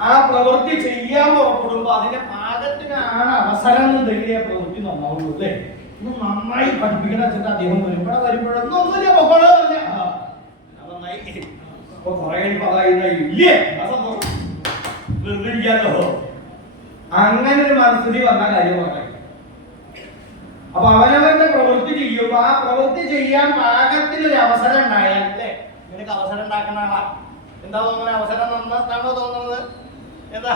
ആ പ്രവൃത്തി ചെയ്യാൻ പുറപ്പെടുമ്പോ അതിന്റെ പാകത്തിനാണ് അവസരം എന്നുണ്ടെങ്കിൽ ആ പ്രവൃത്തി നന്നാവുള്ളൂ. അല്ലേ? ഇത് നന്നായി പഠിപ്പിക്കണ വെച്ചിട്ട് അദ്ദേഹം വരുമ്പോഴൊന്നും ഒന്നുമില്ല, പൊക്കോളല്ല നന്നായി. അപ്പൊ കുറെ ഇല്ലേ സന്തോഷം വെറുതെ ഇരിക്കാലോ. അങ്ങനെ ഒരു മനസ്ഥിതി വന്ന കാര്യം പറഞ്ഞു. അപ്പൊ അവനവന്റെ പ്രവൃത്തി ചെയ്യുമ്പോ ആ പ്രവൃത്തി ചെയ്യാൻ പാകത്തിനൊരു അവസരം ഉണ്ടായാൽ, അല്ലേ? നിനക്ക് അവസരം ഉണ്ടാക്കുന്ന ആളാ. എന്താ തോന്നുന്നത്? അവസരം നന്നാണോ തോന്നുന്നത്? എന്താ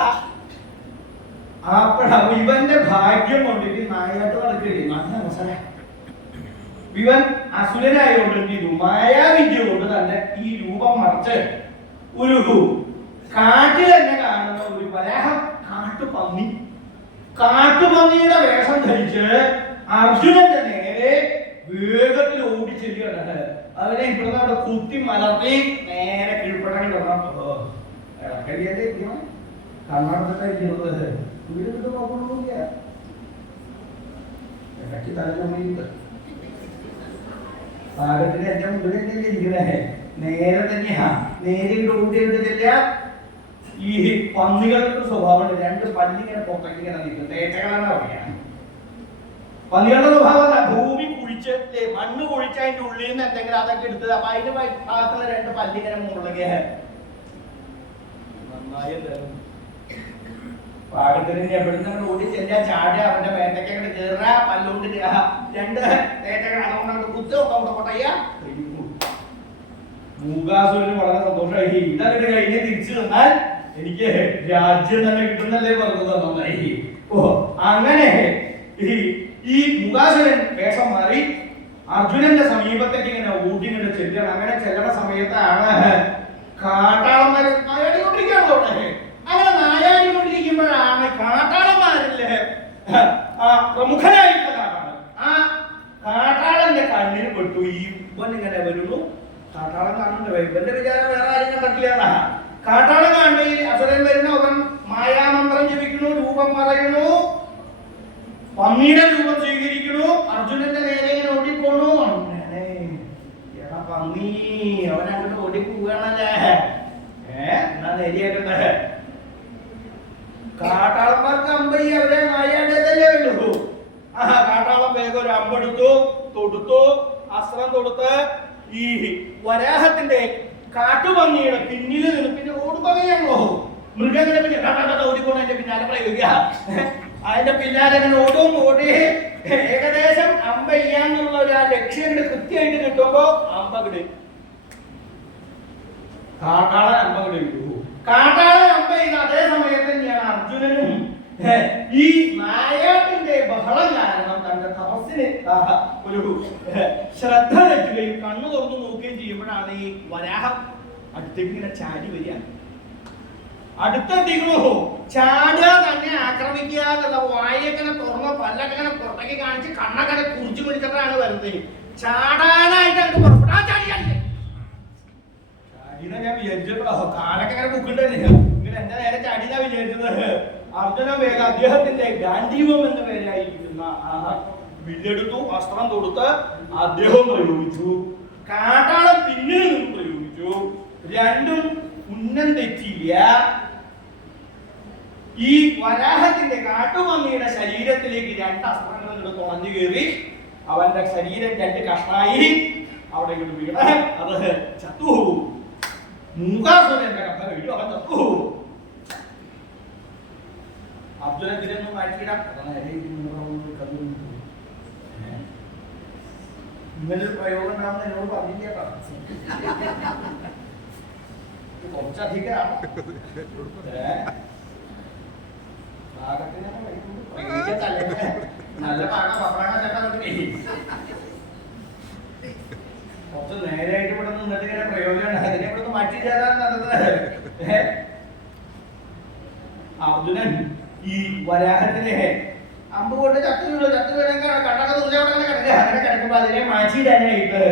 ഇവന്റെ ഭാഗ്യം കൊണ്ടിട്ട് നായാട്ട് നടക്കുകയില്ലേ, നല്ല അവസരം. ഇവൻ അസുരനായോണ്ട് മായാവിദ്യ കൊണ്ട് തന്നെ ഈ രൂപം മറിച്ച് ഒരു കാട്ടിൽ തന്നെ കാണുന്ന ഒരു വരാഹം കാട്ടുപന്നിയുടെ വേഷം ധരിച്ച് അർജുനന്റെ നേരെ വേഗത്തിൽ ഓടിച്ചെല്ലുകയാണ്. അവനെ ഇവിടുന്ന് അവിടെ കുത്തി മലർത്തി നേരെ കീഴ്പ്പെടാൻ കണ്ണടത്തിട്ടായിരിക്കുന്നത്. വീട് വിട്ട് നോക്കണമെന്നില്ല, ഇടയ്ക്ക് തലച്ചോറിയിട്ട് പാകത്തിന് എന്റെ മുമ്പിൽ തന്നെയല്ലേ ഇരിക്കണേ. നേരെ തന്നെയാ നേരെ ഓടിയെടുത്തില്ല. ഈ പന്നികളുടെ സ്വഭാവമുണ്ട്, രണ്ട് പല്ലിങ്ങനെ പുറത്തേക്ക് ഇങ്ങനെ നിൽക്കും, തേച്ചകളാണ് പറയാ. പന്നികളുടെ സ്വഭാവം ഭൂമി കുഴിച്ച് മണ്ണ് കുഴിച്ച് അതിന്റെ ഉള്ളിൽ നിന്ന് എന്തെങ്കിലും അതൊക്കെ എടുത്തത്. അപ്പൊ അതിന്റെ ഭാഗത്തുള്ള രണ്ട് പല്ലിങ്ങനെ മുകളിലേക്ക് നന്നായി പാകത്തിന് എവിടുന്ന് ഓടി ചെല്ലാ ചാടുക, അവന്റെ മേത്തൊക്കെ അങ്ങോട്ട് കയറുക, പല്ലുകൊണ്ട് രണ്ട് തേറ്റകൾ അതുകൊണ്ട് കുത്തൊക്കെ കൊട്ടയ്യ. മൂകാസുരന് വളരെ സന്തോഷമായി. ഇതങ്ങോട്ട് കഴിഞ്ഞ് തിരിച്ചു തന്നാൽ എനിക്ക് രാജ്യം തന്നെ കിട്ടുന്നല്ലേ പറഞ്ഞത് നന്നായി. ഓ അങ്ങനെ ഈ മൂകാസുരൻ വേഷം മാറി അർജുനന്റെ സമീപത്തേക്ക് ഇങ്ങനെ ഊട്ടിങ്ങനെ ചെല്ലണം. അങ്ങനെ ചെല്ലണ സമയത്താണ് കാട്ടാളന്മാര് നായാടിക്കൊണ്ടിരിക്കുകയാണല്ലോ. അങ്ങനെ നായാടിക്കൊണ്ടിരിക്കുമ്പോഴാണ് കാട്ടാളന്മാരില് പ്രമുഖനായിട്ടുള്ള കാട്ടാളൻ. ആ കാട്ടാളന്റെ കണ്ണിന് പെട്ടു. ഈ ഇവൻ ഇങ്ങനെ വരുന്നു, കാട്ടാളൻ കാണുന്നുണ്ട്. ഇവന്റെ വിചാരം വേറെ ആരും കണ്ടിട്ടില്ല. കാട്ടാളൻ കാണുന്നു, ഈ അസുരൻ വരുന്നു. അവൻ മായാമന്ത്രം ജപിക്കുന്നു, രൂപം പറയുന്നു, പന്നിയുടെ രൂപം സ്വീകരിക്കുന്നു. അർജുനന്റെ നേരെ ഓടിപ്പോണു. എടാ പന്നി, അവൻ അങ്ങോട്ട് ഓടിപ്പോവുകയാണല്ലേ. എന്നാ നേരിയാക്കട്ടെ. കാട്ടാളന്മാർക്ക് അമ്പ ഈ അവരെ നായാടേതല്ലേ ഉള്ളൂ. കാട്ടാളം വേഗം ഒരു അമ്പെടുത്തു, തൊടുത്തു, അസ്ത്രം തൊടുത്ത് ഈ വരാഹത്തിന്റെ കാട്ടുപന്നിയുടെ പിന്നിൽ നിന്ന് പിന്നെ ഓടുപകയാണോ മൃഗങ്ങളെ പിന്നെ ഓടിക്കൊണ്ട് അതിന്റെ പിന്നാലെ പ്രയോഗിക്കുക. അതിന്റെ പിന്നാലെ അങ്ങനെ ഓടും ഓടി ഏകദേശം അമ്പ ചെയ്യാന്നുള്ള ഒരു ആ ലക്ഷ്യം കൃത്യമായിട്ട് കിട്ടുമ്പോ അമ്പകട് കാട്ടാളൻ അമ്പകട് കിട്ടു. കാട്ടാളൻ അമ്പ ചെയ്യുന്ന അതേ സമയത്ത് തന്നെയാണ് അർജുനനും ഈ നായാട്ടിന്റെ ബഹളം കാരണം തന്റെ തപസ്സിന് ഒരു ശ്രദ്ധ വെക്കുകയും കണ്ണു തുറന്നു നോക്കുകയും ചെയ്യുമ്പോഴാണ് ഈ വരാഹം അടുത്തേക്ക് ഇങ്ങനെ ചാടി വരിക. അടുത്തെത്തിക്കണോ ചാടുക തന്നെ ആക്രമിക്കുക എന്നുള്ള വായൊക്കെ തുറന്ന് പല്ലൊക്കെ ഇങ്ങനെ പുറത്തേക്ക് കാണിച്ച് കണ്ണൊക്കെ കുറിച്ചു പിടിച്ചിട്ടാണ് വരുന്നത്. ചാടാനായിട്ട് അങ്ങ് പുറപ്പെടാൻ ചാടിയാണ് ചാടിയെന്ന് ഞാൻ വിചാരിച്ചപ്പോഴോ കാലൊക്കെ ഇങ്ങനെ ബുക്കുണ്ടല്ലേ ഇങ്ങനെ എന്റെ നേരെ ചാടിയെന്നാ വിചാരിച്ചത്. അർജുന വേഗം അദ്ദേഹത്തിന്റെ ഗാന്ധീവം എന്ന പേരായിരിക്കുന്ന വില്ലെടുത്തു, അസ്ത്രം തൊടുത്ത് അദ്ദേഹം പ്രയോഗിച്ചു. കാട്ടാളം പിന്നിൽ നിന്നും പ്രയോഗിച്ചു. രണ്ടും ഉന്നം തെറ്റില്ല. ഈ വരാഹത്തിന്റെ കാട്ടുപന്നിയുടെ ശരീരത്തിലേക്ക് രണ്ട് അസ്ത്രങ്ങൾ തുളഞ്ഞു കയറി അവന്റെ ശരീരം രണ്ട് കഷ്ണായി അവിടെ വീണ അത് ചത്തു. മൂകാസുരന്റെ കഥ കഴിഞ്ഞു, അവൻ ചത്തു. അർജുനത്തിനൊന്നും മാറ്റിയിടാം. ഇങ്ങനൊരു പ്രയോഗം ഉണ്ടാവുന്ന എന്നോട് പറഞ്ഞില്ല. കുറച്ചധികമാണ്. നല്ല പാകം കുറച്ച് നേരായിട്ട് ഇവിടെ നിന്നിട്ട് ഇങ്ങനെ പ്രയോജനമാണ്. അതിനെ ഇവിടെ മാറ്റി ചേരാൻ നല്ലത്. അർജുനൻ ഈ വരാഹത്തിനെ അമ്പ് കൊണ്ട് ചത്തു വീഴാൻ കണ്ണൊക്കെ തുറച്ചവിടെ കിടക്കുക. അങ്ങനെ കിടക്കുമ്പോ അതിനെ മാറ്റിയിടാനായിട്ട്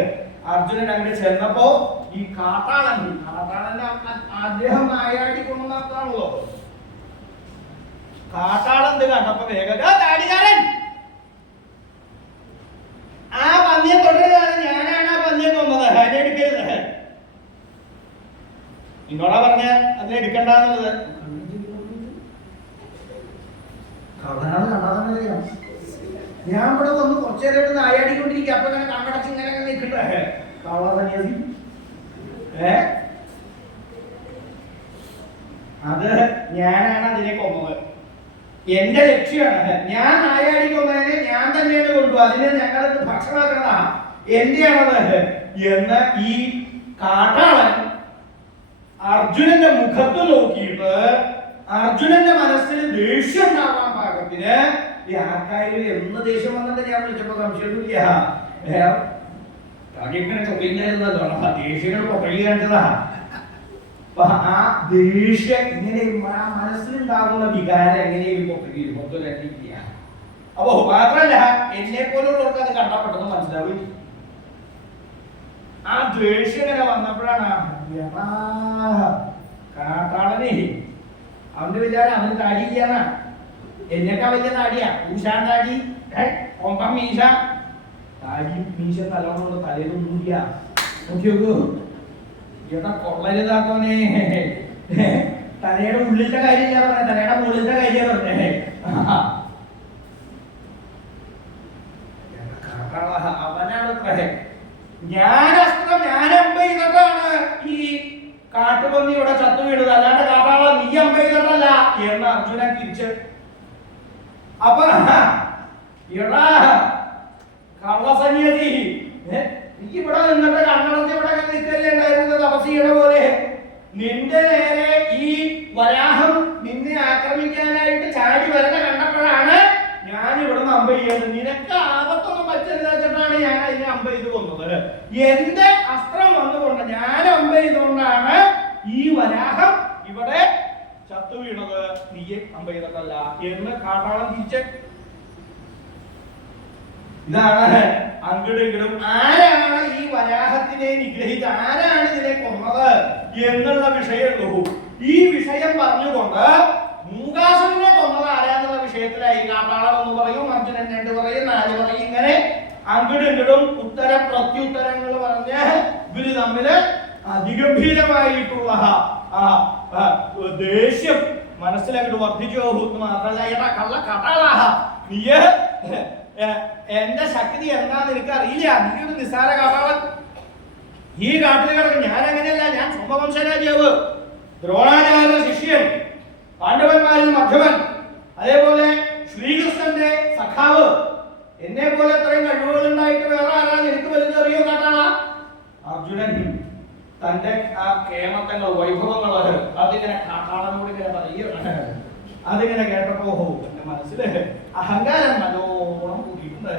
അർജുനൻ അങ്ങോട്ട് ചെന്നപ്പോ ഈ കാട്ടാളന്റെ അദ്ദേഹം നായാടി കൊണ്ടുവന്നാണല്ലോ. കാട്ടാളന്ത് കണ്ടപ്പോ വേഗം താടികാരൻ ആ പന്നിയെ തുടരുകയാണ്. ഞാനാണ് ആ പന്നിയെ കൊന്നത്, അതിനെ എടുക്കരുത്. നിങ്ങളാ പറഞ്ഞ അതിനെ എടുക്കണ്ടെന്നുള്ളത്. ഞാൻ ഇവിടെ വന്ന് കുറച്ചു നേരം നായാടിക്കൊണ്ടിരിക്കുക. അപ്പൊ ഇങ്ങനെ കണ്ണടച്ച് ഇങ്ങനെ നിൽക്കട്ടെ കള്ളസന്യാസി. അത് ഞാനാണ് അതിനെ കൊന്നത്. എന്റെ ലക്ഷ്യമാണ്. ഞാൻ നായാടി കൊന്നതിനെ ഞാൻ തന്നെയാണ് കൊണ്ടു. അതിനെ ഞങ്ങളത് ഭക്ഷണമാക്കണതാ, എന്റെയാണത് എന്ന് ഈ കാട്ടാളൻ അർജുനന്റെ മുഖത്ത് നോക്കിയിട്ട് അർജുനന്റെ മനസ്സിൽ ദേഷ്യം ഉണ്ടാവാൻ പാകത്തിന് ഈ ആർക്കായാലും എന്ന് ദേഷ്യം വന്നിട്ട് ഞാൻ വിളിച്ചപ്പോ സംശയമൊന്നുമില്ല. ഇങ്ങനെ ചൊല്ലിയിരുന്നല്ലോ ദേഷ്യങ്ങൾ പൊക്കലി കാണിച്ചതാ. അപ്പൊ ആ ദേഷ്യം ഇങ്ങനെ മനസ്സിലുണ്ടാകുന്ന വികാരം എങ്ങനെയും പൊക്കലില്ല. അപ്പൊ മാത്രല്ല എന്നെ പോലുള്ളവർക്ക് അത് കണ്ടപ്പെട്ടെന്ന് മനസ്സിലാവും. ആ ദേഷ്യം ഇങ്ങനെ വന്നപ്പോഴാണ് കാട്ടാളനെ അവന്റെ വിചാരം അവന് താടി ചെയ്യാന്നാ. എന്നേക്കാ വലിയ താടിയാ, ഊശാൻ താടി, കൊമ്പം മീശ. താടിയും മീശ നല്ലോണം തലയിലൊന്നുമില്ല. നോക്കി നോക്കൂ ഇവിടെ കൊള്ളരുതാത്തോനെ. തലയുടെ ഉള്ളിലത്തെ കാര്യമില്ല പറഞ്ഞ, തലയുടെ മുകളിലത്തെ കാര്യം പറഞ്ഞേ. അവനാണ് ഞാനസ്ത്രം ഞാൻ അമ്പ ചെയ്തിട്ടാണ് ഈ കാട്ടുപന്നി ഇവിടെ ചത്തു വീണത്, അല്ലാണ്ട് കാട്ടാള നീ അമ്പ ചെയ്തിട്ടല്ല എന്ന് അർജുനൻ തിരിച്ച്. അപ്പൊ എടാ കള്ളസന്യാസി, നീ ഇവിടെ നിന്നിട്ട് കണ്ണടച്ച് ഇവിടെ നിൽക്കല്ലേ ഉണ്ടായിരുന്നത് തപസ് ചെയ്യണ പോലെ. നിന്റെ നേരെ ഈ വരാഹം നിന്നെ ആക്രമിക്കാനായിട്ട് ചാടി വരണ കണ്ടപ്പോഴാണ് ഞാൻ ഇവിടെ നിന്ന് അമ്പ ചെയ്യുന്നത്. നിനക്ക് ആപത്തൊന്നും പറ്റരുത് വെച്ചിട്ടാണ് ഞാൻ അതിനെ അമ്പ ചെയ്ത് കൊന്നത്. എന്റെ അസ്ത്രം വന്നുകൊണ്ട് ഞാൻ അമ്പ ചെയ്തുകൊണ്ടാണ് ഈ വരാഹം ഇവിടെ ചത്തു വീണത്, നീയെ അമ്പ ചെയ്തിട്ടല്ല എന്ന് കാട്ടാളം തിരിച്ച്. ഇതാണ് അങ്ങടും ഇങ്ങടും ആരാണ് ഈ വരാഹത്തിനെ നിഗ്രഹിച്ചത്, ആരാണ് ഇതിനെ കൊന്നത് എന്നുള്ള വിഷയമുള്ളൂ. ഈ വിഷയം പറഞ്ഞുകൊണ്ട് മൂകാസുരനെ കൊന്നത് ആരാന്നുള്ള വിഷയത്തിലായി. കാട്ടാളം എന്ന് പറയും, അർജുനൻ 2 പറയും, 4 പറയും. ഇങ്ങനെ അങ്ങടും ഇങ്ങടും ഉത്തര പ്രത്യുത്തരങ്ങൾ പറഞ്ഞ് ഇവര് തമ്മില് അതിഗംഭീരമായിട്ടുള്ള ദേഷ്യം മനസ്സിലങ്ങോട്ട് വർദ്ധിച്ചു പോകുന്നു. മാത്രല്ല എടാ കള്ള കടാളാഹ, നീ എന്റെ ശക്തി എന്താന്ന് എനിക്ക് അറിയില്ല. നീ ഒരു നിസ്സാര കാട്ടാളൻ. ഈ കാട്ടിൽ കിടക്കും. ഞാൻ അങ്ങനെയല്ല, ഞാൻ സോമവംശരാജാവ്, ദ്രോണാചാര്യ ശിഷ്യൻ, പാണ്ഡവന്മാരിൽ മധ്യവൻ, അതേപോലെ ശ്രീകൃഷ്ണന്റെ സഖാവ്. എന്നെ പോലെ അത്രയും കഴിവുകൾ ഉണ്ടായിട്ട് വേറെ ആരാണ് എനിക്ക് വലുതറിയോ കാട്ടാള? അർജുനൻ തന്റെ ആ കേമത്തങ്ങൾ, വൈഭവങ്ങൾ അതിങ്ങനെ കാട്ടാളനോട് ഇങ്ങനെ പറയുകയാണ്. അതിങ്ങനെ കേട്ടപ്പോ എന്റെ മനസ്സില് അഹങ്കാരം നല്ലോണം കൂട്ടിയിട്ടുണ്ട്.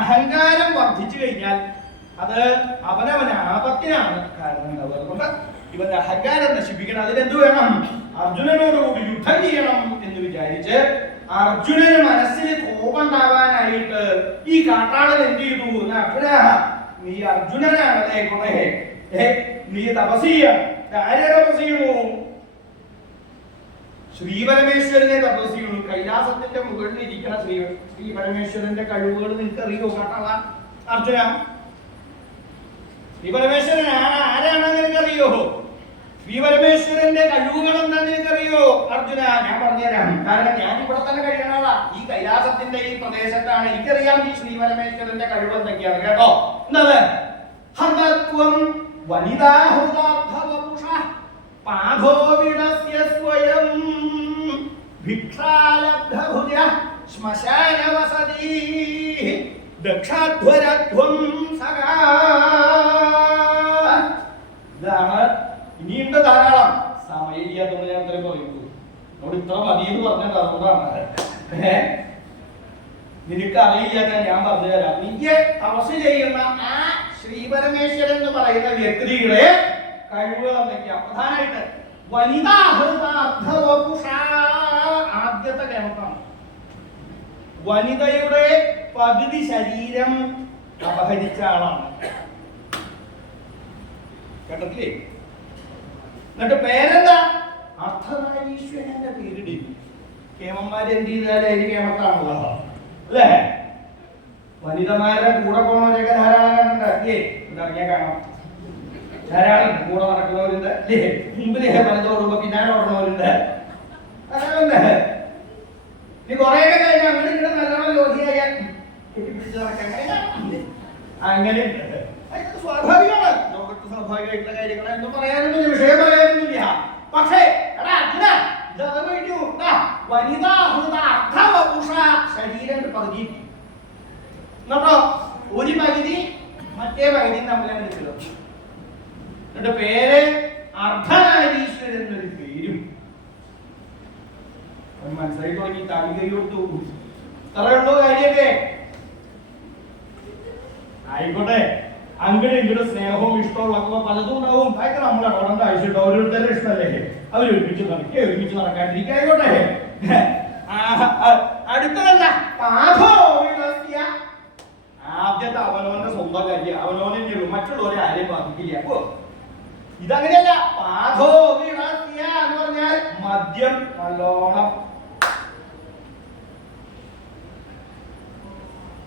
അഹങ്കാരം വർദ്ധിച്ചു കഴിഞ്ഞാൽ അത് അവനവന് ആപത്തിനാണ് കാരണം. അതുകൊണ്ട് ഇവന്റെ അഹങ്കാരം നശിപ്പിക്കണം. അതിനെന്ത് വേണം? അർജുനനോടുകൂടി യുദ്ധം ചെയ്യണം എന്ന് വിചാരിച്ച് അർജുനന് മനസ്സിൽ കോപം ഉണ്ടാവാനായിട്ട് ഈ കാട്ടാളൻ എന്ത് ചെയ്തു? അർജുന, നീ അർജുനനാണല്ലേ കൊറേ, നീ തപസ് ചെയ്യണം. ആരെ തപസ് ചെയ്യണു? ശ്രീപരമേശ്വരനെ തപസ് ചെയ്യണു. കൈലാസത്തിന്റെ മുകളിൽ ഇരിക്കണ ശ്രീപരമേശ്വരന്റെ കഴിവുകൾ നിനക്കറിയോ കാട്ടാള? അർജുന, ശ്രീപരമേശ്വരൻ ആരാണെന്ന് നിനക്കറിയോ? ശ്രീപരമേശ്വരന്റെ കഴിവുകൾ എന്താണെന്ന് നിനക്കറിയോ അർജുന? ഞാൻ പറഞ്ഞുതരാം. കാരണം ഞാൻ ഇവിടെ തന്നെ കഴിയണതാ, ഈ കൈലാസത്തിന്റെ ഈ പ്രദേശത്താണ്. എനിക്കറിയാം ഈ ശ്രീപരമേശ്വരന്റെ കഴിവ് എന്തൊക്കെയാണ്. കേട്ടോ, എന്നത് ഹന്തത്വം വനിതാഹൃദാർത്ഥവപുഷ പാഠോ വിടസ്യ സ്വയം ഭിക്ഷാലബ്ധഭുജ ശ്മശാനവസതി ദക്ഷാധ്വരധ്വം സഖാ. ഇതാണ്. ഇനിയുണ്ട് ധാരാളം. സമയമില്ലാത്തതുകൊണ്ട് ഞാൻ ഇത്രയും പറയുന്നു. എന്നോട് ഇത്ര മതി എന്ന് പറഞ്ഞത് അതുകൊണ്ടാണ്. നിനക്ക് അറിയില്ലാത്ത ഞാൻ പറഞ്ഞു തരാം. നീ തപസ് ചെയ്യുന്ന ആ ശ്രീപരമേശ്വരൻ എന്ന് പറയുന്ന വ്യക്തിയുടെ കഴിവുകൾ എന്തൊക്കെയാ? പ്രധാനമായിട്ട് വനിതാഹൃദാർത്ഥവപുഷ. ആദ്യത്തെ കേമത്താണ്. വനിതയുടെ പകുതി ശരീരം അപഹരിച്ച ആളാണ്. കേട്ടില്ലേ? എന്നിട്ട് പേരെന്താ? അർദ്ധനാരീശ്വരന്റെ പേരിടി. കേമന്മാര് എന്ത് ചെയ്താലും അതിന് കേമത്താണല്ലോ, അല്ലേ? വനിതമാരുടെ കൂടെ പോണവരൊക്കെ ധാരാളം ഇറങ്ങിയ കാണാം. ധാരാളം കൂടെ നടക്കുന്നവരുണ്ട്, അല്ലേ? മുമ്പിൽ പലതോടുമ്പോ പിന്നാലെ ഓടുന്നവരുണ്ട്. നീ കൊറേയൊക്കെ കഴിഞ്ഞാൽ അങ്ങനെ ഇവിടെ നല്ലോണം ലോഹിയായാൽ കെട്ടിപ്പിടിച്ച് നടക്കാൻ അങ്ങനെ സ്വാഭാവികമാണ്. ലോകത്ത് സ്വാഭാവികമായിട്ടുള്ള കാര്യങ്ങൾ എന്നും പറയാനൊന്നും വിഷയം പറയാനൊന്നുമില്ല. പക്ഷേ എടാ അർജുന, ഇതത് കഴിഞ്ഞു. വനിതാഹൃദാർത്ഥവപുഷ ശരീരം പകുതി. എന്നിട്ടോ ഒരു പകുതി മറ്റേ പകുതി തമ്മിലാണ് എടുക്കുന്നത്. എന്നിട്ട് പേര് അർദ്ധനാരീശ്വരൻ എന്നൊരു പേരും മനസ്സിലായി തുടങ്ങി. താലി കൈ കൊടുത്തു. ഇത്രയുള്ളൂ കാര്യമൊക്കെ. ആയിക്കോട്ടെ, അങ്ങനെ ഇങ്ങോട്ട് സ്നേഹവും ഇഷ്ടമുള്ള പലതും ഉണ്ടാവും. അതൊക്കെ നമ്മൾ ഇടപെടേണ്ട ആവശ്യമുണ്ടോ? ഓരോരുത്തരുടെ ഇഷ്ടമല്ലേ? അവർ ഒരുമിച്ച് നടക്കുക, ഒരുമിച്ച് നടക്കാണ്ടിരിക്കുക. ആയിക്കോട്ടെ. അടുത്തതല്ല ആദ്യത്തെ അവനവന്റെ സ്വന്തം കാര്യം അവനവനെ ഉള്ളൂ, മറ്റുള്ളവരെ ആരെയും ബാധിക്കില്ല. അപ്പോ ഇതങ്ങനെയല്ല. പാഠോ എന്ന് പറഞ്ഞാൽ മദ്യം നല്ലോണം.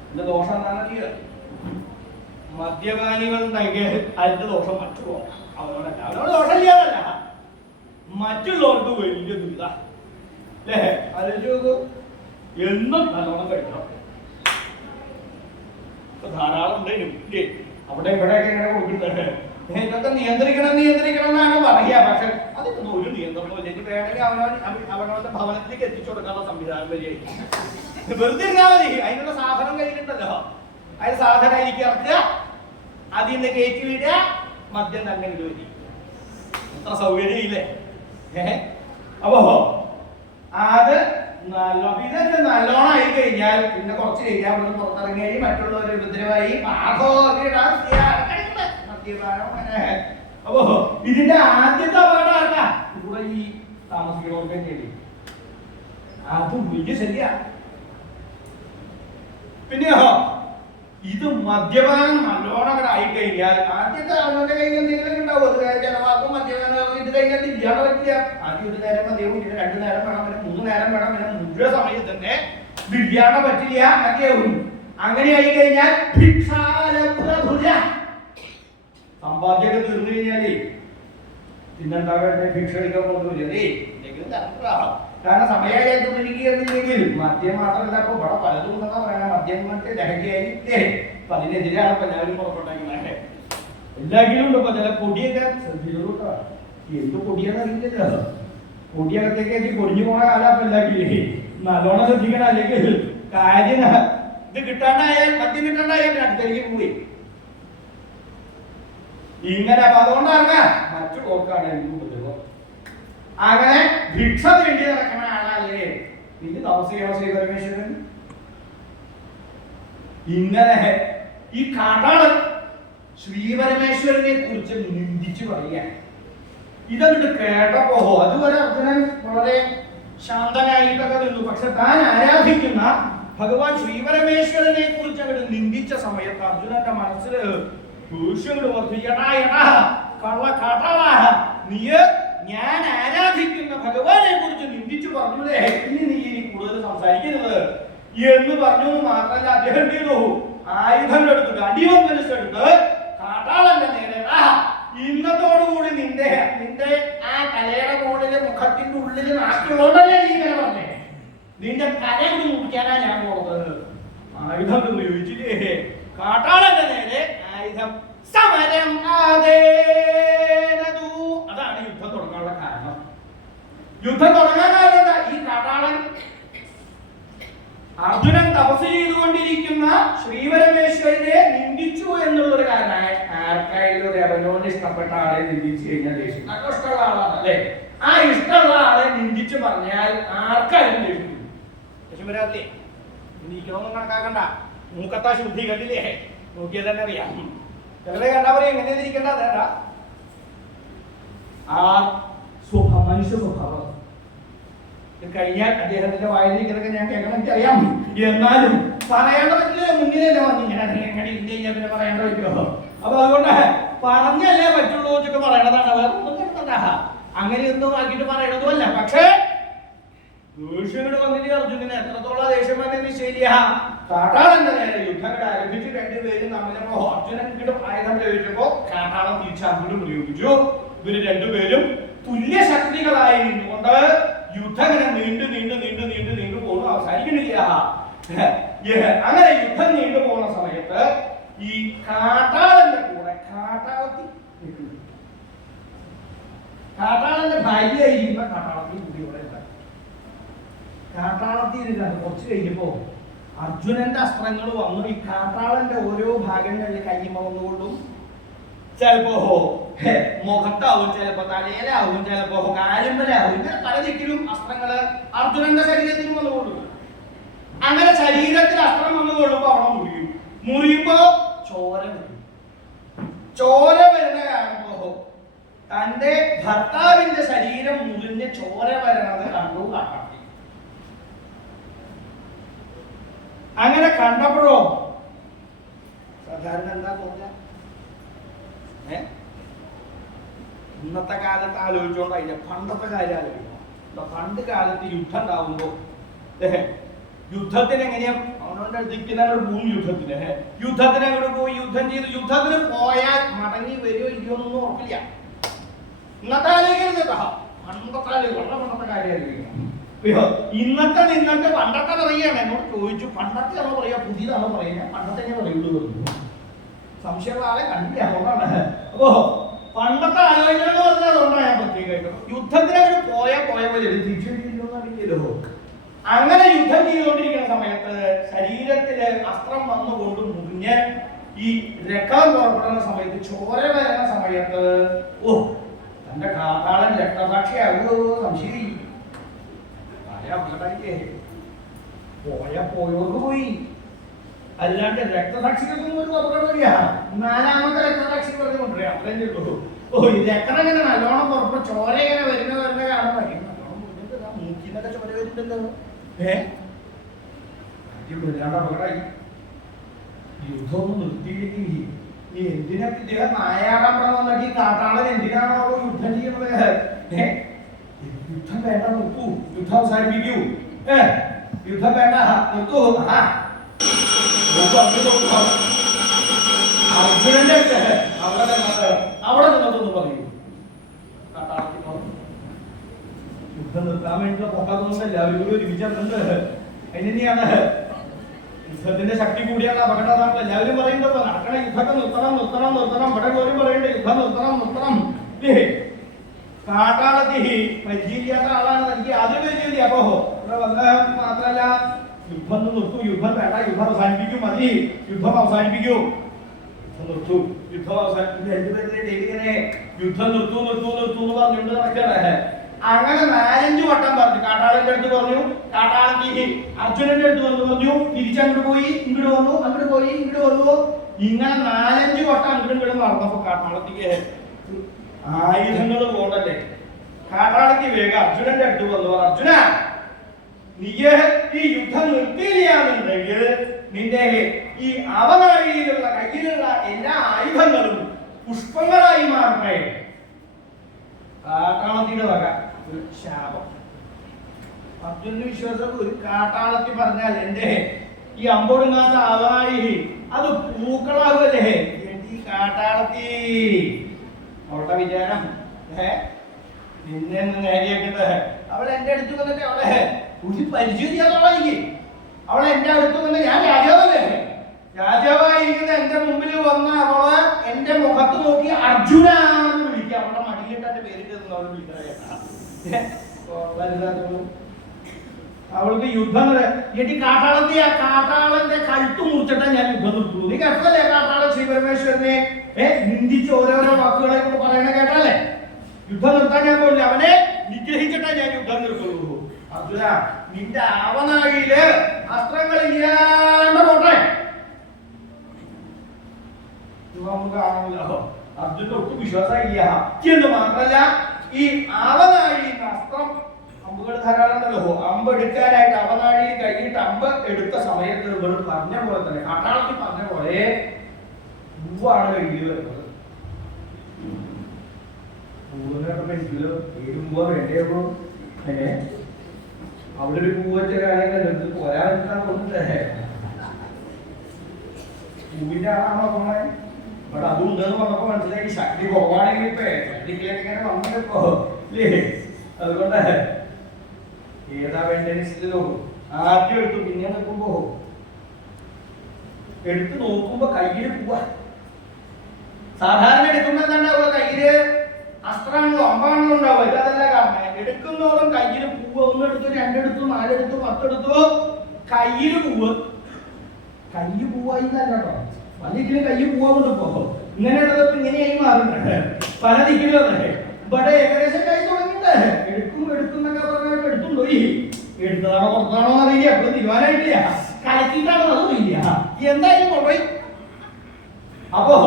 എന്റെ ദോഷം എന്താണെന്നറിയോ? മദ്യപാനികൾ അതിന്റെ ദോഷം മറ്റുള്ളവർ അവനോടല്ല. അവനോട് ദോഷമില്ലാതല്ല, മറ്റുള്ളവർക്ക് വലിയ ദുരിത, അല്ലേ? ആലോചിച്ച് എന്നും നല്ലോണം കഴിക്കണം. ധാരാളം ഉണ്ട് അവിടെ ഇവിടെയൊക്കെ ഇങ്ങനെ കൊടുക്കുന്നത്. ഇതൊക്കെ നിയന്ത്രിക്കണം എന്നാണ് പറയാ. പക്ഷെ അതിനൊന്നും ഒരു നിയന്ത്രണവും ഇല്ല. ഇനി വേണമെങ്കിൽ അവനവന്റെ ഭവനത്തിലേക്ക് എത്തിച്ചു കൊടുക്കാനുള്ള സംവിധാനം വരികയായി. വെറുതെ ഇരുന്നാൽ മതി. അതിനുള്ള സാധനം കയ്യിലുണ്ടല്ലോ. അതിന് സാധനം എനിക്ക് ഇറക്കുക, അതിൽ നിന്ന് കയറ്റി വിടുക, മദ്യം തന്നെ വരി. അത്ര സൗകര്യം ഇല്ലേ? അപ്പോ അത് ഇതൊക്കെ നല്ലോണം ആയി കഴിഞ്ഞാൽ പിന്നെ കുറച്ച് കഴിഞ്ഞാൽ ഇവിടെ പുറത്തിറങ്ങി മറ്റുള്ളവരുടെ ഉപദ്രവമായി. അപ്പോ ഇതിന്റെ ആദ്യത്തെ അപകടം ആർക്കാ? ഇവിടെ ഈ താമസിക്കുന്നവർക്ക് തന്നെയാണ്. അത് വലിയ ശരിയാ. പിന്നെയോ ഇത് മദ്യപാനം നല്ലോണം കൂടെ ആയി കഴിഞ്ഞാൽ ആദ്യത്തെ അവരുടെ കയ്യിൽ എന്തെങ്കിലും ഉണ്ടാവും. ഒരു നേരം ചെലവാക്കും മദ്യപാനം. ഇത് കഴിഞ്ഞാൽ ഇല്ലാതെ പറ്റില്ല. ആദ്യം ഒരു നേരം മദ്യവും, പിന്നെ 2 നേരം വേണം, പിന്നെ 3 നേരം വേണം, പിന്നെ മുഴുവൻ സമയത്ത് തന്നെ ഇല്ലാതെ പറ്റില്ല, മദ്യവും. അങ്ങനെ ആയി കഴിഞ്ഞാൽ സമ്പാദ്യമൊക്കെ തീർന്നു കഴിഞ്ഞാലേ പിന്നെന്താകട്ടെ ഭിക്ഷ എടുക്കാൻ കൊണ്ടുവരേ എന്തെങ്കിലും തരണ്ടാവും. കാരണം സമയമായില്ലെങ്കിൽ മദ്യം മാത്രമല്ല ഇപ്പൊ ഇവിടെ പലതും ഉണ്ടെന്നാ പറയണ മദ്യം മറ്റേ ലഹരിയായില്ലേ. അപ്പൊ അതിനെതിരെയാണ് ഇപ്പൊ എല്ലാവരും പുറപ്പെട്ടേക്കുന്നത്. എല്ലാത്തിലും ഉണ്ട്. ഇപ്പൊ ചില പൊടിയൊക്കെ ശ്രദ്ധിച്ചോട്ടോ, എന്ത് പൊടിയാന്ന് അറിയില്ലല്ലോ. പൊടിയകത്തേക്ക് പൊടിഞ്ഞു പോണ കാലം അപ്പൊ എല്ലാക്കില്ലേ. നല്ലോണം ശ്രദ്ധിക്കണം, അല്ലെങ്കിൽ കാര്യം ഇത് കിട്ടാണ്ടായാൽ മദ്യം കിട്ടാണ്ടായാൽ അടുത്തേക്ക് പോയി ഇങ്ങനെ. അപ്പൊ അതുകൊണ്ടാണ് മറ്റു പോക്കാണ് എനിക്ക് പറ്റുമോ. അങ്ങനെ ഭിക്ഷ വേണ്ടി നടക്കുന്ന ആളല്ലേ ഇത് താമസിക്കണോ ശ്രീ പരമേശ്വരൻ. ഇങ്ങനെ ഈ കാട്ടാളൻ ശ്രീപരമേശ്വരനെ കുറിച്ച് നിന്ദിച്ചു പറയാൻ ഇതങ്ങോട്ട് കേട്ടപ്പോ അതുവരെ അർജുനൻ വളരെ ശാന്തനായിട്ടൊക്കെ നിന്നു. പക്ഷെ താൻ ആരാധിക്കുന്ന ഭഗവാൻ ശ്രീപരമേശ്വരനെ കുറിച്ച് അങ്ങോട്ട് നിന്ദിച്ച സമയത്ത് അർജുനന്റെ മനസ്സിൽ കള്ള കാട്ടാളാ, നീ ഞാൻ ആരാധിക്കുന്ന ഭഗവാനെ കുറിച്ച് നിന്ദിച്ചു പറഞ്ഞൂടെ, ഇനി നീ ഇനി കൂടുതൽ സംസാരിക്കരുത് എന്ന് പറഞ്ഞു. മാത്രമല്ല അദ്ദേഹം ചെയ്തു ആയുധം എടുത്തു, ഗണ്ഡീവം മനസ്സെടുത്ത് കാട്ടാളന്റെ നേരെ ഇന്നത്തോടുകൂടി നിന്റെ ആ തലയുടെ മുകളിലെ മുഖത്തിന്റെ ഉള്ളില് നാട്ടിലുള്ളതല്ലേ നീ ഇങ്ങനെ പറഞ്ഞേ, നിന്റെ തല കൂടി മുറിക്കാനാ ഞാൻ പോണത്. ആയുധം ഉപയോഗിച്ചില്ലേ കാട്ടാളന്റെ നേരെ ആയുധം. സമരം അതാണ് യുദ്ധം തുടങ്ങാനുള്ള കാരണം. യുദ്ധം തുടങ്ങാൻ കാരണം ഈ കാട്ടാളൻ അർജുനൻ തപസ് ചെയ്തുകൊണ്ടിരിക്കുന്ന ശ്രീപരമേശ്വരനെ നിന്ദിച്ചു എന്നുള്ളൊരു കാരണമാണ്. ആർക്കായാലും രവനോന് ഇഷ്ടപ്പെട്ട ആളെ നിന്ദിച്ചു കഴിഞ്ഞാൽ ദേഷ്യം. ഇഷ്ടമുള്ള ആളാണ് അല്ലെ. ആ ഇഷ്ടമുള്ള ആളെ നിന്ദിച്ചു പറഞ്ഞാൽ ആർക്കായാലും ദേഷ്യം വരാറില്ലേ. നീക്കണമെന്ന് കണക്കാക്കണ്ട. മൂക്കത്താ ശുദ്ധി കണ്ടില്ലേ, നോക്കിയാൽ തന്നെ അറിയാം. ചിലരെ കണ്ടാ പറയും എങ്ങനെ ഇരിക്കണ്ട. അതേണ്ട ആ മനുഷ്യ സ്വഭാവം കഴിഞ്ഞാൽ അദ്ദേഹത്തിന്റെ വായിലിരിക്കുന്നതൊക്കെ ഞാൻ കേൾക്കണം, എനിക്കറിയാം. എന്നാലും പറയേണ്ട പറ്റില്ല, മുന്നിലല്ലേ വന്നു ഇങ്ങനെ എങ്ങനെ ഇരുന്ന് കഴിഞ്ഞാൽ പിന്നെ പറയേണ്ട പറ്റുമോ. അപ്പൊ അതുകൊണ്ട് പറഞ്ഞല്ലേ പറ്റുള്ളൂ വെച്ചൊക്കെ പറയണതാണ്. വേറെ ഒന്നും കേൾക്കണ്ട, അങ്ങനെയൊന്നും ആക്കിയിട്ട് പറയണതുമല്ല. പക്ഷേ ദേഷ്യങ്ങൾ വന്നിട്ട് അർജുനന് എത്രത്തോളം ദേഷ്യം വന്നെന്ന് ശരിയാ. കാട്ടാളന്റെ നേരെ യുദ്ധങ്ങൾ ആരംഭിച്ച് രണ്ടുപേരും തമ്മിലപ്പോ അർജുനൻ ഇങ്ങോട്ട് ആയുധം പ്രയോഗിച്ചപ്പോ കാട്ടാളം തിരിച്ച് അങ്ങോട്ട് പ്രയോഗിച്ചു. ഇവര് രണ്ടുപേരും തുല്യ ശക്തികളായി നിന്നുകൊണ്ട് യുദ്ധം ഇങ്ങനെ നീണ്ടു പോകുന്നു, അവസാനിക്കുന്നില്ല. അങ്ങനെ യുദ്ധം നീണ്ടു പോകുന്ന സമയത്ത് ഈ കാട്ടാളന്റെ കൂടെ കാട്ടാളന്റെ ഭാര്യയായിരിക്കുന്ന കാട്ടാളത്തിൽ കൂടി ഇവിടെ കാട്ടാളത്തിരുന്നത്. കുറച്ച് കഴിഞ്ഞപ്പോ അർജുനന്റെ അസ്ത്രങ്ങൾ വന്നു. ഈ കാട്ടാളന്റെ ഓരോ ഭാഗങ്ങളിൽ കയ്യുമ വന്നുകൊണ്ടും ചിലപ്പോ മുഖത്താവും, ചിലപ്പോ തലയിലാവും, ചിലപ്പോ കാലുമ്പലാവും, ഇങ്ങനെ പല ദിക്കിലും അസ്ത്രങ്ങള് അർജുനന്റെ ശരീരത്തിന് വന്നുകൊള്ളു. അങ്ങനെ ശരീരത്തിൽ അസ്ത്രം വന്നുകൊള്ളുമ്പോ അവിടെ മുറിയുമ്പോ ചോര വരുന്ന കാണുമ്പോ തന്റെ ഭർത്താവിന്റെ ശരീരം മുറിഞ്ഞ് ചോര വരണത് കണ്ടു കാട്ടാളൻ. അങ്ങനെ കണ്ടപ്പോഴോ സാധാരണ എന്താ തോന്നുക, ഇന്നത്തെ കാലത്ത് ആലോചിച്ചോണ്ട് അതിന്റെ പണ്ടത്തെ കാര്യം ആലോചിക്കണം. പണ്ട് കാലത്ത് യുദ്ധം ഉണ്ടാവുമ്പോ യുദ്ധത്തിന് എങ്ങനെയാ അവനോന്റെ അടുത്തിരിക്കുന്ന ഭൂമി യുദ്ധത്തിന് അങ്ങോട്ട് പോയി യുദ്ധം ചെയ്ത് യുദ്ധത്തിന് പോയാൽ മടങ്ങി വരുമോ ഇല്ലയോ എന്നൊന്നും ഉറപ്പില്ല. ഇന്നത്തെ ആലോചിക്കരുത്, പണ്ടത്തെ കാര്യം. ഇന്നത്തെ പണ്ടത്തെ പറയുകയാണ്. എന്നോട് ചോദിച്ചു പണ്ടത്തെ ആണോ പറയാ പുതിയതാണോ പറയാ, പണ്ടത്തെ തന്നെ പറയുള്ളൂ. സംശയമുള്ള ആളെ കണ്ടില്ല, അതുകൊണ്ടാണ്. അപ്പോ പണ്ടത്തെ ആലോചനകൾ പറഞ്ഞാൽ അതുകൊണ്ടാണ് ഞാൻ പ്രത്യേകമായിട്ട് യുദ്ധത്തിന് അവർ പോയ പോലെ തിരിച്ചെടുക്കില്ലോന്ന് അറിയില്ലല്ലോ. അങ്ങനെ യുദ്ധം ചെയ്തുകൊണ്ടിരിക്കുന്ന സമയത്ത് ശരീരത്തില് അസ്ത്രം വന്നുകൊണ്ട് മുറിഞ്ഞ് ഈ രക്തം പുറപ്പെടുന്ന സമയത്ത് ചോര വരുന്ന സമയത്ത് തന്റെ കാട്ടാളൻ രക്തസാക്ഷിയാകുമോ സംശയം. പോയോർക്ക് പോയി, അല്ലാണ്ട് രക്തസാക്ഷികൾക്കൊന്നും ഒരു അപകടമില്ല. നാലാമത്തെ രക്തസാക്ഷി പറഞ്ഞു കൊണ്ടുവരാ, അത്രയും ഉള്ളൂ. ഈ രക്തം ഇങ്ങനെ നല്ലോണം പുറപ്പോ ചോര ഇങ്ങനെ വരുന്ന കാണുമ്പോ മൂക്കിന്നൊക്കെ ചോര വരുന്നുണ്ടല്ലോ. വല്ലാണ്ട് അപകടമായി. യുദ്ധമൊന്നും നിർത്തിയില്ലെങ്കിൽ ഈ എന്തിനൊക്കെ ഇദ്ദേഹം നായാടാൻ പറഞ്ഞി കാട്ടാളൻ എന്തിനാണോ യുദ്ധം ചെയ്യുന്നത്? യുദ്ധം വേണ്ട, നിർത്തൂ, യുദ്ധം അവസാനിപ്പിക്കൂ, യുദ്ധം വേണ്ട, നിർത്തൂ. അർജുനന്റെ അവിടെ നിന്നതൊന്ന് പറയൂ. യുദ്ധം നിർത്താൻ വേണ്ടിയുള്ള പോക്കാതൊന്നും എല്ലാവരും കൂടി ഒരുമിച്ചുണ്ട്. അതിനെയാണ് യുദ്ധത്തിന്റെ ശക്തി കൂടിയാണ് അപകടം. എല്ലാവരും പറയുന്നത് നടക്കണ യുദ്ധമൊക്കെ നിർത്തണം നിർത്തണം നിർത്തണം. ഇവിടെ പോലും പറയണ്ടേ യുദ്ധം നിർത്തണം നിർത്തണം. കാട്ടാളത്തി പരിചയില്ലാത്ത ആളാണ്. എനിക്ക് ആദ്യം പരിചയില്ല. അപ്പോ ഇവിടെ വന്ന മാത്രല്ല യുദ്ധം നിർത്തൂ, യുദ്ധം വേണ്ട, യുദ്ധം അവസാനിപ്പിക്കും, മതി, യുദ്ധം അവസാനിപ്പിക്കൂ, യുദ്ധം നിർത്തൂ, യുദ്ധം അവസാനിപ്പിക്കും. ഇങ്ങനെ യുദ്ധം നിർത്തൂ നിർത്തൂ നിർത്തൂ എന്ന് പറഞ്ഞുകൊണ്ട് നടക്കണേ. അങ്ങനെ 4-5 വട്ടം പറഞ്ഞു. കാട്ടാളന്റെ അടുത്ത് പറഞ്ഞു, കാട്ടാളത്തി അർജുനന്റെ അടുത്ത് വന്ന് പറഞ്ഞു, തിരിച്ചങ്ങോട്ട് പോയി ഇങ്ങോട്ട് വന്നു, അങ്ങോട്ട് പോയി ഇങ്ങോട്ട് വന്നു. ഇങ്ങനെ 4-5 വട്ടം അങ്ങോട്ടും ഇങ്ങോട്ടും നടന്നപ്പോ കാട്ടാളത്തിക്ക് ആയുധങ്ങൾ പോകണ്ടല്ലേ. കാട്ടാളത്തി വേഗം അർജുനന്റെ അടുത്ത് വന്നു, അർജുന നീ ഈ യുദ്ധം നിർത്തിയില്ലാന്നുണ്ടെങ്കിൽ നിന്റെ ഈ അവനാഴിയിലുള്ള കയ്യിലുള്ള എല്ലാ ആയുധങ്ങളും പുഷ്പങ്ങളായി മാറട്ടെ. കാട്ടാളത്തിന്റെ വക ഒരു ശാപം. അർജുനന് വിശ്വാസം ഒരു കാട്ടാളത്തി പറഞ്ഞാൽ എന്റെ ഈ അമ്പൊടുങ്ങാത്ത അവനാഴി അത് പൂക്കളാകുമല്ലേ. ഈ കാട്ടാളത്തി അവളുടെ വിചാരം നിന്നെ നേടിയേക്കട്ടെ. അവൾ എന്റെ അടുത്ത് വന്നിട്ട് അവളെ ഒരു പരിചയം ചെയ്യാതെ അവളെ എന്റെ അടുത്ത് വന്ന് ഞാൻ രാജാവല്ലേ, രാജാവായിരിക്കുന്ന എന്റെ മുമ്പിൽ വന്ന അവളെ എന്റെ മുഖത്ത് നോക്കി അർജുന എന്ന് വിളിക്കുക. അവളുടെ മടിയിലിട്ട് എന്റെ പേരിട്ട് അവൾ വിളിക്കണ. അവൾക്ക് യുദ്ധം എടി കാട്ടാളത്തി ആ കാട്ടാളന്റെ കഴുത്ത് മുറിച്ചിട്ടാ ഞാൻ യുദ്ധം നിർത്തുള്ളൂ. നീ കേട്ടല്ലേ കാട്ടാള ശ്രീ പരമേശ്വരനെ നിന്ദിച്ച് ഓരോരോ വാക്കുകളെ കൊണ്ട് പറയണ കേട്ടല്ലേ. യുദ്ധം നിർത്താൻ ഞാൻ പോയില്ല, അവനെ നിഗ്രഹിച്ചിട്ടാ ഞാൻ യുദ്ധം നിർത്തുള്ളൂ. അർജുന നിന്റെ അവനാഴിയില് അസ്ത്രങ്ങൾ ഇല്ലാണ്ട് പോട്ടെ. കാണുമല്ലോ അർജുന ഒട്ടും വിശ്വാസമില്ല എന്ന് മാത്രല്ല ഈ അവനാഴിയിൽ അസ്ത്രം അമ്പുകൾ ധാരാളമല്ലോ. അമ്പ് എടുക്കാനായിട്ട് അവനാഴിയിൽ കൈയിട്ട് അമ്പ് എടുത്ത സമയത്ത് ഇവൾ പറഞ്ഞ പോലെ തന്നെ കാട്ടാളത്തിൽ പറഞ്ഞ പോലെ പൂവാണ് കയ്യിൽ വരുന്നത്. പൂവിനൊക്കെ എനിക്കല്ലോ ഏത് പൂവാ വേണ്ടേപ്പോ അവിടെ ഒരു പൂ വെച്ച കാര്യങ്ങൾ പോരാ തോന്നിട്ടേ. പൂവിന്റെ ആളാണോ പോണേ. ഇവിടെ അതും ഉണ്ടെന്ന് പറഞ്ഞപ്പോ മനസ്സിലാക്കി ശക്തി കുറവാണെങ്കിൽ ഇപ്പൊ ശക്തിക്കിലേക്ക് ഇങ്ങനെ വന്നിപ്പോ ഇല്ലേ. അതുകൊണ്ട് ഏതാ വേണ്ടല്ലോ ആദ്യം എടുത്തു. പിന്നെ നിൽക്കുമ്പോ എടുത്തു നോക്കുമ്പോ കയ്യില് പൂവ. സാധാരണ എടുക്കുമ്പോ എന്താണ്ടാവുക, കയ്യില് അസ്ത്രാണല്ലോ അമ്പാണല്ലോ ഉണ്ടാവുക. ഇതല്ല കാരണം എടുക്കുന്നോറും കയ്യില് പൂവ്. 1 എടുത്തു, 2 എടുത്തു, 4 എടുത്തു, 10 എടുത്തു, കയ്യില് പൂവ്. കയ്യ് പൂവായി കേട്ടോ. പല കയ്യ് പൂവാ പോകും. ഇങ്ങനെയുള്ളതൊക്കെ ഇങ്ങനെയായി മാറുന്നുണ്ട് പല ദിക്കിലുള്ളത്. ഇവിടെ ഏകദേശം കൈ തുടങ്ങിയിട്ട് എടുക്കും എടുക്കുന്നൊക്കെ പറഞ്ഞാൽ എടുത്തുണ്ടോ. ഈ എടുത്തതാണോ പുറത്താണോ അറിയില്ല, എപ്പോഴും തീരുമാനമായിട്ടില്ല. കലക്കിട്ടാണോ അതും ഇല്ല. എന്തായാലും കൊണ്ടുപോയി. അപ്പോ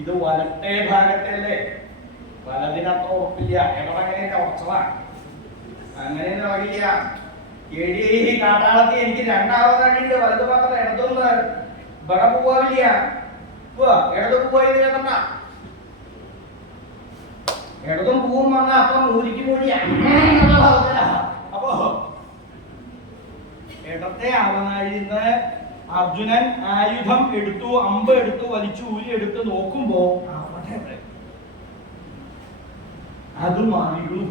ഇത് വലത്തെ ഭാഗത്തല്ലേ, വലതിനത്ര ഉറപ്പില്ല. ഇടവങ്ങനെ ഉറച്ചതാണ്, അങ്ങനെ ഇറങ്ങില്ല. എടി കാട്ടാളത്തി എനിക്ക് 2ാമത് അടിയുണ്ട്. വലത് ഭാഗത്ത് ഇടതൊന്ന് ഇവിടെ പോവാവില്ല. ഇടത് പോവായി കേട്ടണ്ട. ഇടതും പൂവും വന്ന അപ്പൊ മൂരിക്ക് മൂടി. അപ്പോ ഇടത്തെ അവനാഴിന്ന് അർജുനൻ ആയുധം എടുത്തു, അമ്പ് എടുത്തു, വലിച്ചു ഊരി എടുത്ത് നോക്കുമ്പോ അത് മാറിയിരുന്നു.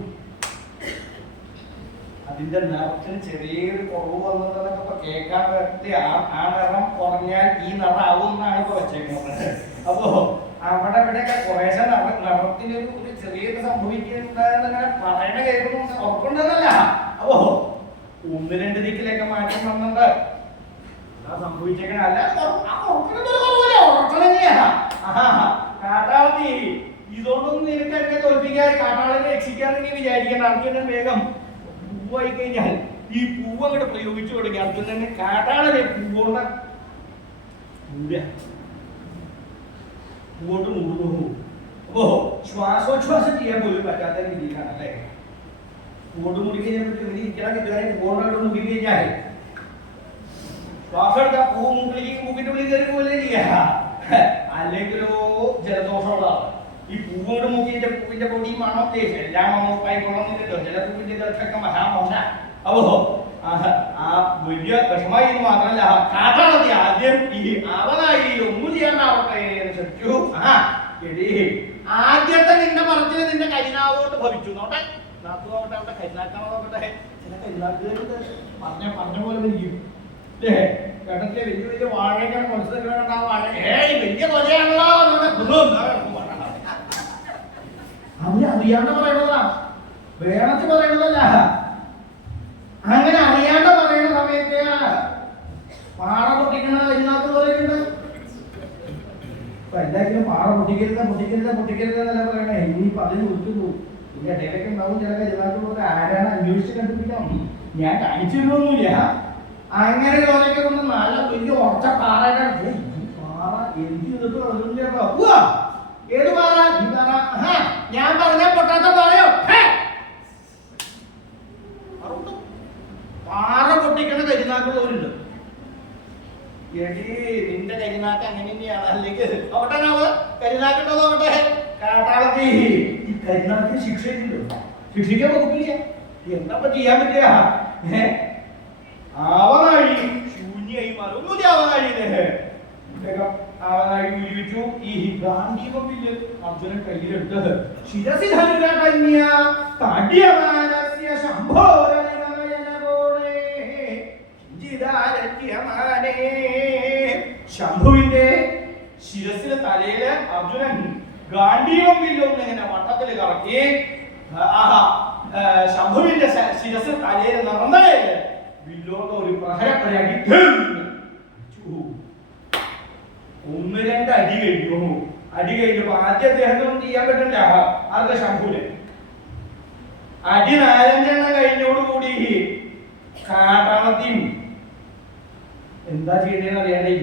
അതിന്റെ നിറത്തിന് ചെറിയൊരു കുറവ് വന്നതെന്നൊക്കെ കേൾക്കാൻ പറ്റി. ആ നിറം കുറഞ്ഞാൽ ഈ നിറം ആവും എന്നാണ് ഇപ്പൊ വെച്ചേക്കുന്നത്. അപ്പോ അവിടെ ഇവിടെയൊക്കെ കുറേശ്ശെ നിറത്തിനൊരു ചെറിയൊരു സംഭവിക്കുന്നുണ്ടെന്നങ്ങനെ പറയണ കേൾക്കുന്നു. ഉറപ്പുണ്ടെന്നല്ല. അപ്പോ 1-2 ദിക്കിലൊക്കെ മാറ്റം വന്നിട്ട് സംഭവിച്ചേക്കണ. അല്ല കാട്ടാളത്തി ഇതൊന്നും നിനക്ക് എന്നെ തോൽപ്പിക്കാൻ, കാട്ടാളനെ രക്ഷിക്കാനെങ്കിൽ വിചാരിക്കേണ്ട. അർജുനൻ വേഗം പൂവായി കഴിഞ്ഞാൽ ഈ പൂവ് അങ്ങോട്ട് പ്രയോഗിച്ചു തുടങ്ങി. അർജുനനെ കാട്ടാളനെ പൂവോണ്ട പൂവോട്ട് മൂടുന്നു. അപ്പോ ശ്വാസോച്ഛ്വാസം ചെയ്യാൻ പോലും പറ്റാത്ത രീതിയിലാണ് അല്ലേ. പൂവോട്ട് മുടി കഴിഞ്ഞാൽ ഇരിക്കാൻ പൂവോട്ട് മുടി കഴിഞ്ഞാൽ ശ്വാസം എടുത്താൽ പൂവ് മൂക്കിന്റെ ഉള്ളിൽ കയറി പോലെ ചെയ്യാ. അല്ലെങ്കിലോ ജലദോഷമുള്ള ഈ പൂവോട് മൂക്കിന്റെ പൂവിന്റെ പൊടി മണോ എല്ലാം മണോപ്പായിക്കൊള്ളുന്നില്ലല്ലോ. ചില പൂവിന്റെ ഇതൊക്കെ മഹാമോശ. അപ്പോ ആ വലിയ വിഷമായി മാത്രമല്ല, കാട്ടാളത്തി ആദ്യം ഈ അവനായി ഒന്നും ചെയ്യാണ്ടാവട്ടെ എന്ന് ശ്രമിച്ചു. എടീ ആദ്യത്തെ നിന്റെ പറച്ചില് നിന്റെ കരിനാവോട്ട് ഭവിച്ചു നോട്ടെ. നാത്തു നോട്ടെ, അവിടെ കരിനാക്കാണോ നോക്കട്ടെ. ചില കരിനാക്കുകളുണ്ട് പറഞ്ഞ പോലെ വരിക്കും അല്ലേ? കിടക്കെ വലിയ വലിയ വാഴകൾ മനസ്സിലാക്കാൻ വാഴ വലിയ കൊലയാണല്ലോ. അവര് അറിയാണ്ട് പറയണതാ, വേണത്തിൽ പറയണതല്ല. അങ്ങനെ അറിയാണ്ട് പറയുന്ന സമയത്ത് പാറ പൊട്ടിക്കണ കരിനാക്ക് പറയുന്നുണ്ട്. എല്ലാത്തിനും പാറ പൊട്ടിക്കരുത് എന്നല്ല പറയണേ. ഇനിയിപ്പോ അതിന് വിട്ടുപോകും. പിന്നെ ഇടയിലൊക്കെ ഉണ്ടാവും ചില കരിനാക്കുകളൊക്കെ ആരാണ് അന്വേഷിച്ച് കണ്ടുപിടിക്കാം. ഞാൻ കാണിച്ചിരുന്നൊന്നുമില്ല. അങ്ങനെ തോന്നിയൊക്കെ കൊണ്ട് നല്ല വലിയ ഉറച്ച പാറയുടെ പാറ എന്ത് ചെയ്തിട്ട് ഏത് പാറ? ഈ പാറ ഞാൻ പറഞ്ഞ പൊട്ടാത്ത പാറയോ? പാറ പൊട്ടിക്കണ കരിനാക്കുള്ളവരുണ്ട്. എടി നിന്റെ കരിനാക്ക് അങ്ങനെ തന്നെയാണ്. അല്ലെങ്കിൽ നോക്കട്ടെ കരിനാക്കുണ്ടോ നോക്കട്ടെ. കാട്ടാളത്തി ഈ കരിനാക്കിന് ശിക്ഷയില്ലല്ലോ, ശിക്ഷിക്കാൻ വകുപ്പില്ല. എന്താ ചെയ്യാൻ പറ്റുക? ആവനാഴി ശൂന്യായി മാറി. ഒന്നുമില്ല ആവനാഴിയില്ലേ. ആവനാഴി ഉരുവിച്ചു. ഈ ഗാന്ധീപം ബില്ല് അർജുനൻ കയ്യിലെടുത്ത് ശിരസി ധനുരകന്യ തടിയമാനസ്യ ശംഭുവിന്റെ ശിരസിലെ തലയില് അർജുനൻ ഗാന്ധീപം ബില്ലൊന്ന് ഇങ്ങനെ വട്ടത്തില് കറക്കി ശംഭുവിന്റെ ശിരസ് തലയിൽ നടന്നേല് വില്ലോന്ന് ഒരു പ്രഹരപ്രയാഗി ഒന്ന് രണ്ട് അടി കഴിഞ്ഞു. അടി കഴിഞ്ഞപ്പോ ആദ്യം അദ്ദേഹത്തിനൊന്നും ചെയ്യാൻ പറ്റില്ല. ആർക്ക്? ശംഭുവിന്. അടി 4-5 കഴിഞ്ഞോടുകൂടി കാട്ടാളത്തിയും എന്താ ചെയ്യണേന്ന് അറിയാണ്ടേ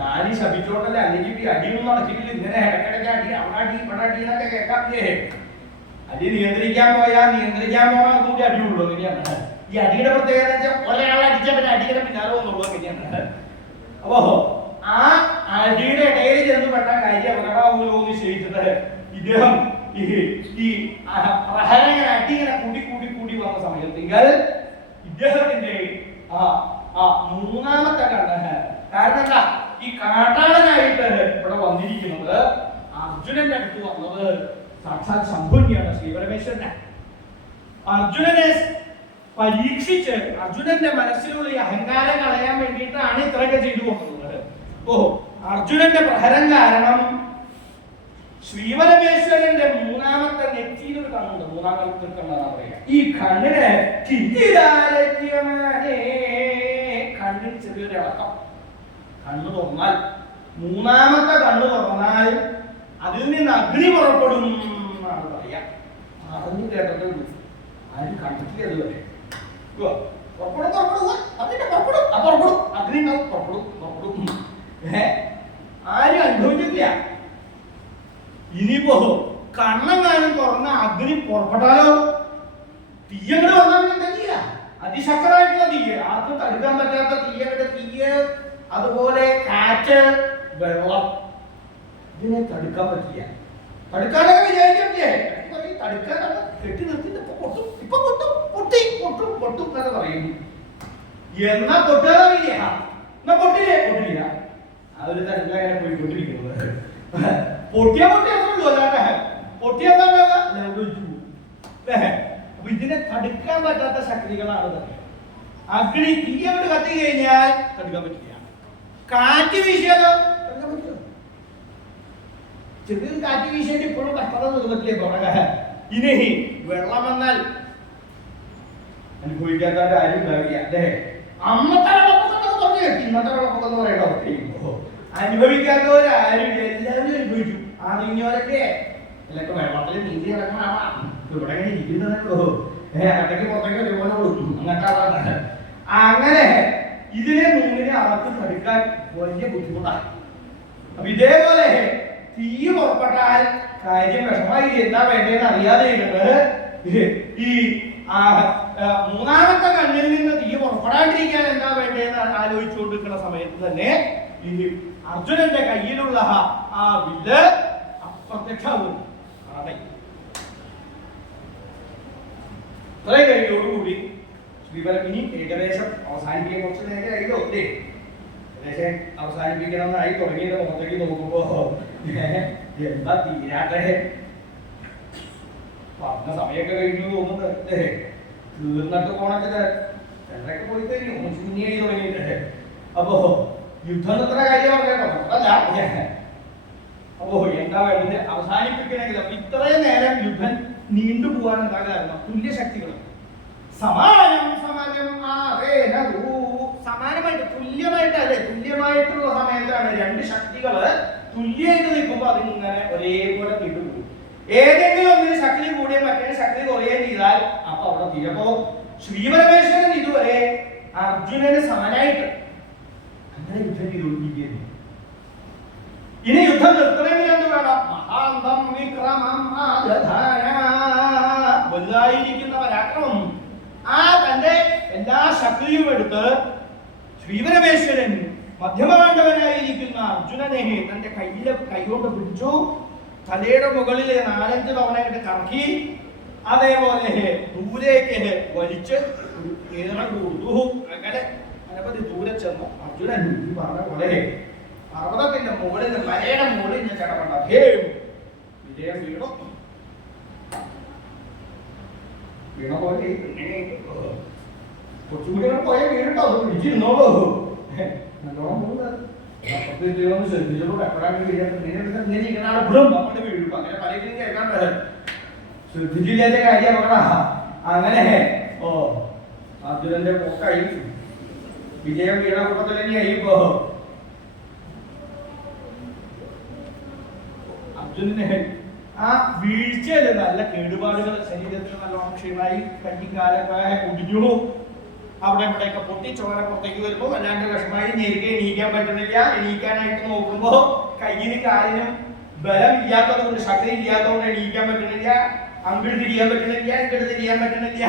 താലി ശപിച്ചോണ്ടല്ലേ. അല്ലെങ്കിൽ ഈ അടിയൊന്നും നടക്കില്ല. ഇങ്ങനെ ഇടക്കിടക്ക് അടി അവിടെ അടി ഇവിടെ അടി എന്നൊക്കെ കേൾക്കാറില്ലേ? അടി നിയന്ത്രിക്കാൻ പോകാൻ കൂടി അടിയുള്ളൂ. എങ്ങനെയാണ് ഈ അടിയുടെ പ്രത്യേകത? ഒരാളെ അടിച്ച പിന്നെ അടിയുടെ പിന്നാലെ വന്നുള്ളൂ. എങ്ങനെയാണ്? അപ്പോ ആ അടിയുടെ ഇടയിൽ ചെന്ന് പെട്ട കാര്യം അപകടമാകുമല്ലോ എന്ന് നിശ്ചയിച്ചിട്ട് ഇദ്ദേഹം ഈ പ്രഹരങ്ങനെ അടി ഇങ്ങനെ കൂടി വന്ന സമയത്തെങ്കിൽ ഇദ്ദേഹത്തിന്റെ മൂന്നാമത്തെ കണ്ണ്. കാരണം എന്താ? ഈ കാട്ടാളനായിട്ട് ഇവിടെ വന്നിരിക്കുന്നത് അർജുനന്റെ അടുത്ത് വന്നത് സാക്ഷാൽ ശംഭുവിനെയാണ്, ശ്രീപരമേശ്വരനെ. അർജുനനെ പരീക്ഷിച്ച് അർജുനന്റെ മനസ്സിലുള്ള ഈ അഹങ്കാരം കളയാൻ വേണ്ടിയിട്ടാണ് ഇത്രയൊക്കെ ചെയ്തു പോകുന്നത്. അർജുനന്റെ പ്രഹരം കാരണം ശ്രീപരമേശ്വരന്റെ മൂന്നാമത്തെ നെറ്റിയിൽ ഒരു കണ്ണുണ്ട്. മൂന്നാമത്തെ കണ്ണാണ് പറയുക. ഈ കണ്ണിന് കണ്ണിന് ചെറിയൊരു ഇളക്കം. കണ്ണ് തുറന്നാൽ, മൂന്നാമത്തെ കണ്ണ് തുറന്നാൽ അതിൽ നിന്ന് അഗ്നി പുറപ്പെടും എന്നാണ് പറയാ. അറിഞ്ഞു കേട്ടിട്ടേ ഉള്ളൂ, ആരും കണ്ടിട്ടില്ല. അതുവരെ അഗ്നി പുറപ്പെടും. ആരും അനുഭവിച്ചിട്ടില്ല. ഇനിയിപ്പോ കണ്ണെങ്ങാനും തുറന്ന അഗ്നി പുറപ്പെട്ടാലോ? തീയങ്ങട് വന്നിട്ടുണ്ടെങ്കില അതിശക്തമായിട്ടുള്ള തീയ്, ആർക്കും തടുക്കാൻ പറ്റാത്ത തീയ്. അതുപോലെ കാറ്റ്, വെള്ളം, ഇതിനെ തടുക്കാൻ പറ്റില്ല. തടുക്കാനൊക്കെ വിചാരിക്കേ തടുക്കാനാണ് കെട്ടി നിർത്തിട്ട് ഇപ്പൊ പൊട്ടും എന്നൊക്കെ പറയും. എന്നാ പൊട്ടാറില്ല, എന്നാ പൊട്ടില്ല. അതൊരു തടുക്കാൻ പോയിക്കൊണ്ടിരിക്കുന്നത്. പൊട്ടിയ അപ്പൊ ഇതിനെ തടുക്കാൻ പറ്റാത്ത ശക്തികളാണ്. അഗ്നി തീയോട് കത്തി കഴിഞ്ഞാൽ തടുക്കാൻ പറ്റില്ല. കാറ്റ് വീശിയാലോ തടുക്കാൻ പറ്റില്ല. ചെറിയൊരു കാറ്റ് വീശിയാൽ ഇപ്പോഴും കഷ്ടത നിർന്നിട്ടില്ലേ തുടങ്ങ. ഇനി വെള്ളം വന്നാൽ അനുഭവിക്കാത്ത ആരും ഉണ്ടാവില്ല അല്ലേ? അന്നത്തെ വെള്ളപ്പൊക്കം പറഞ്ഞു, ഇന്നത്തെ വെള്ളപ്പൊക്കം എന്ന് പറയണോ? അനുഭവിക്കാത്തവരാരും എല്ലാവരും അനുഭവിച്ചു. ആദ്യമൊക്കെ എല്ലാവർക്കും വെള്ളത്തിൽ നീന്തി ഇറങ്ങാം. ഇവിടെ ഇരിക്കുന്നതല്ലോ, അകത്തേക്ക് പുറത്തേക്ക് ഒരുപോലെ കൊടുക്കും. അങ്ങനത്തെ അങ്ങനെ ഇതിനെ മൂന്നിനെ അവർക്ക് തടുക്കാൻ വലിയ ബുദ്ധിമുട്ടാണ്. അപ്പൊ ഇതേപോലെ തീ പുറപ്പെട്ടാൽ കാര്യം വിഷമായി. എന്താ വേണ്ടതെന്ന് അറിയാതെ ഈ മൂന്നാമത്തെ കണ്ണിൽ നിന്ന് തീ പുറപ്പെടാണ്ടിരിക്കാൻ എന്താ വേണ്ടതെന്ന് ആലോചിച്ചുകൊണ്ടിരിക്കുന്ന സമയത്ത് തന്നെ ഈ അർജുനന്റെ കയ്യിലുള്ള ആ വില്ല് അപ്രത്യക്ഷമാകും. ഇത്രയും കഴിയോടുകൂടി ശ്രീപരമിനി ഏകദേശം അവസാനിപ്പിക്കാൻ കുറച്ച് നേരം ആയില്ലോ അല്ലേ? ഏകദേശം അവസാനിപ്പിക്കണമെന്നായി തുടങ്ങിയത് മുഖത്തേക്ക് നോക്കുമ്പോ എന്താ തീരാട്ടെ? പറഞ്ഞ സമയമൊക്കെ കഴിഞ്ഞു തോന്നുന്നുണ്ട്. തീർന്നിട്ട് പോണൊക്കെ ചിലരൊക്കെ പോയി കഴിഞ്ഞു, മുന്നിയായി തുടങ്ങിയിട്ടുണ്ട്. അപ്പോ യുദ്ധം എത്ര കാര്യം പറഞ്ഞോ അതല്ല. അപ്പോ എന്താ വേണ്ടത്? അവസാനിപ്പിക്കണമെങ്കിൽ അപ്പൊ ഇത്രയും നേരം യുദ്ധം നീണ്ടുപോകാൻ എന്താ കാരണം? തുല്യശക്തികൾ സമാനം സമരം സമാനമായിട്ട് തുല്യമായിട്ട് അല്ലെ, തുല്യമായിട്ടുള്ള സമയത്താണ് രണ്ട് ശക്തികള് തുല്യമായിട്ട് നിൽക്കുമ്പോൾ അതിങ്ങനെ ഒരേപോലെ കിട്ടുപോകും. ഏതെങ്കിലും ഒന്നിന് ശക്തി കൂടിയാൽ മറ്റേ ശക്തി കുറയുകയും ചെയ്താൽ അപ്പൊ അവിടെ തീരപ്പോ ശ്രീപരമേശ്വരൻ ഇതുവരെ അർജുനന് സമനായിട്ട് അങ്ങനെ യുദ്ധം ചെയ്തുകൊണ്ടിരിക്കുന്നു. ഇനി യുദ്ധം നിർത്തണമെങ്കിൽ എന്ത് വേണം? മഹാന്തം വിക്രമം വലുതായിരിക്കുന്ന പരാക്രമം, ആ തന്റെ എല്ലാ ശക്തിയും എടുത്ത് ശ്രീപരമേശ്വരൻ മധ്യമപാണ്ഡവനായിരിക്കുന്ന അർജുനനെ തന്റെ കൈകൊണ്ട് പിടിച്ചു, തലയുടെ മുകളിൽ 4-5 തവണ കറക്കി, അതേപോലെ ദൂരേക്ക് വലിച്ച് ഒരു കൊടുത്തു. അങ്ങനെ അനവധി ദൂരെ ചെന്നു അർജുനൻ പറഞ്ഞ പോലെ പർവ്വതത്തിന്റെ മുകളിൽ മലയുടെ മുകളിൽ ചടപണ്ട വിജയം വീണു. വീണ പോലെ കുറച്ചുകൂടി പോയ വീണിട്ടോ പിടിച്ചിരുന്നോളൂ. നല്ലോണം പോകുന്നത് ശ്രദ്ധിച്ചോളൂ. എപ്പോഴാണ് വീഴും. അങ്ങനെ പലരും കേൾക്കാണ്ട് ശ്രദ്ധിച്ചില്ലാത്ത കാര്യം അവിടെ. അങ്ങനെ അർജുനന്റെ പോക്കായി വിജയം വീണ കൂട്ടത്തിൽ തന്നെയായി. ഇപ്പോ അർജുനന് ആ വീഴ്ചയില് നല്ല കേടുപാടുകൾ ശരീരത്തിന് നല്ലോണം ക്ഷീണമായി, കഞ്ഞിക്കാലൊക്കെ കുടിഞ്ഞു, അവിടെ ഇവിടെയൊക്കെ പൊട്ടി ചോര പുറത്തേക്ക് വരുമ്പോ വല്ലാണ്ട് വിഷമായി. നേരിട്ട് എണീക്കാൻ പറ്റുന്നില്ല. എണീക്കാനായിട്ട് നോക്കുമ്പോ കയ്യിനും കാലിനും ബലം ഇല്ലാത്തത് കൊണ്ട്, ശക്തി ഇല്ലാത്തതുകൊണ്ട് എണീക്കാൻ പറ്റുന്നില്ല. അങ്ങോട്ട് തിരിയാൻ പറ്റുന്നില്ല, ഇങ്ങോട്ട് തിരിയാൻ പറ്റുന്നില്ല.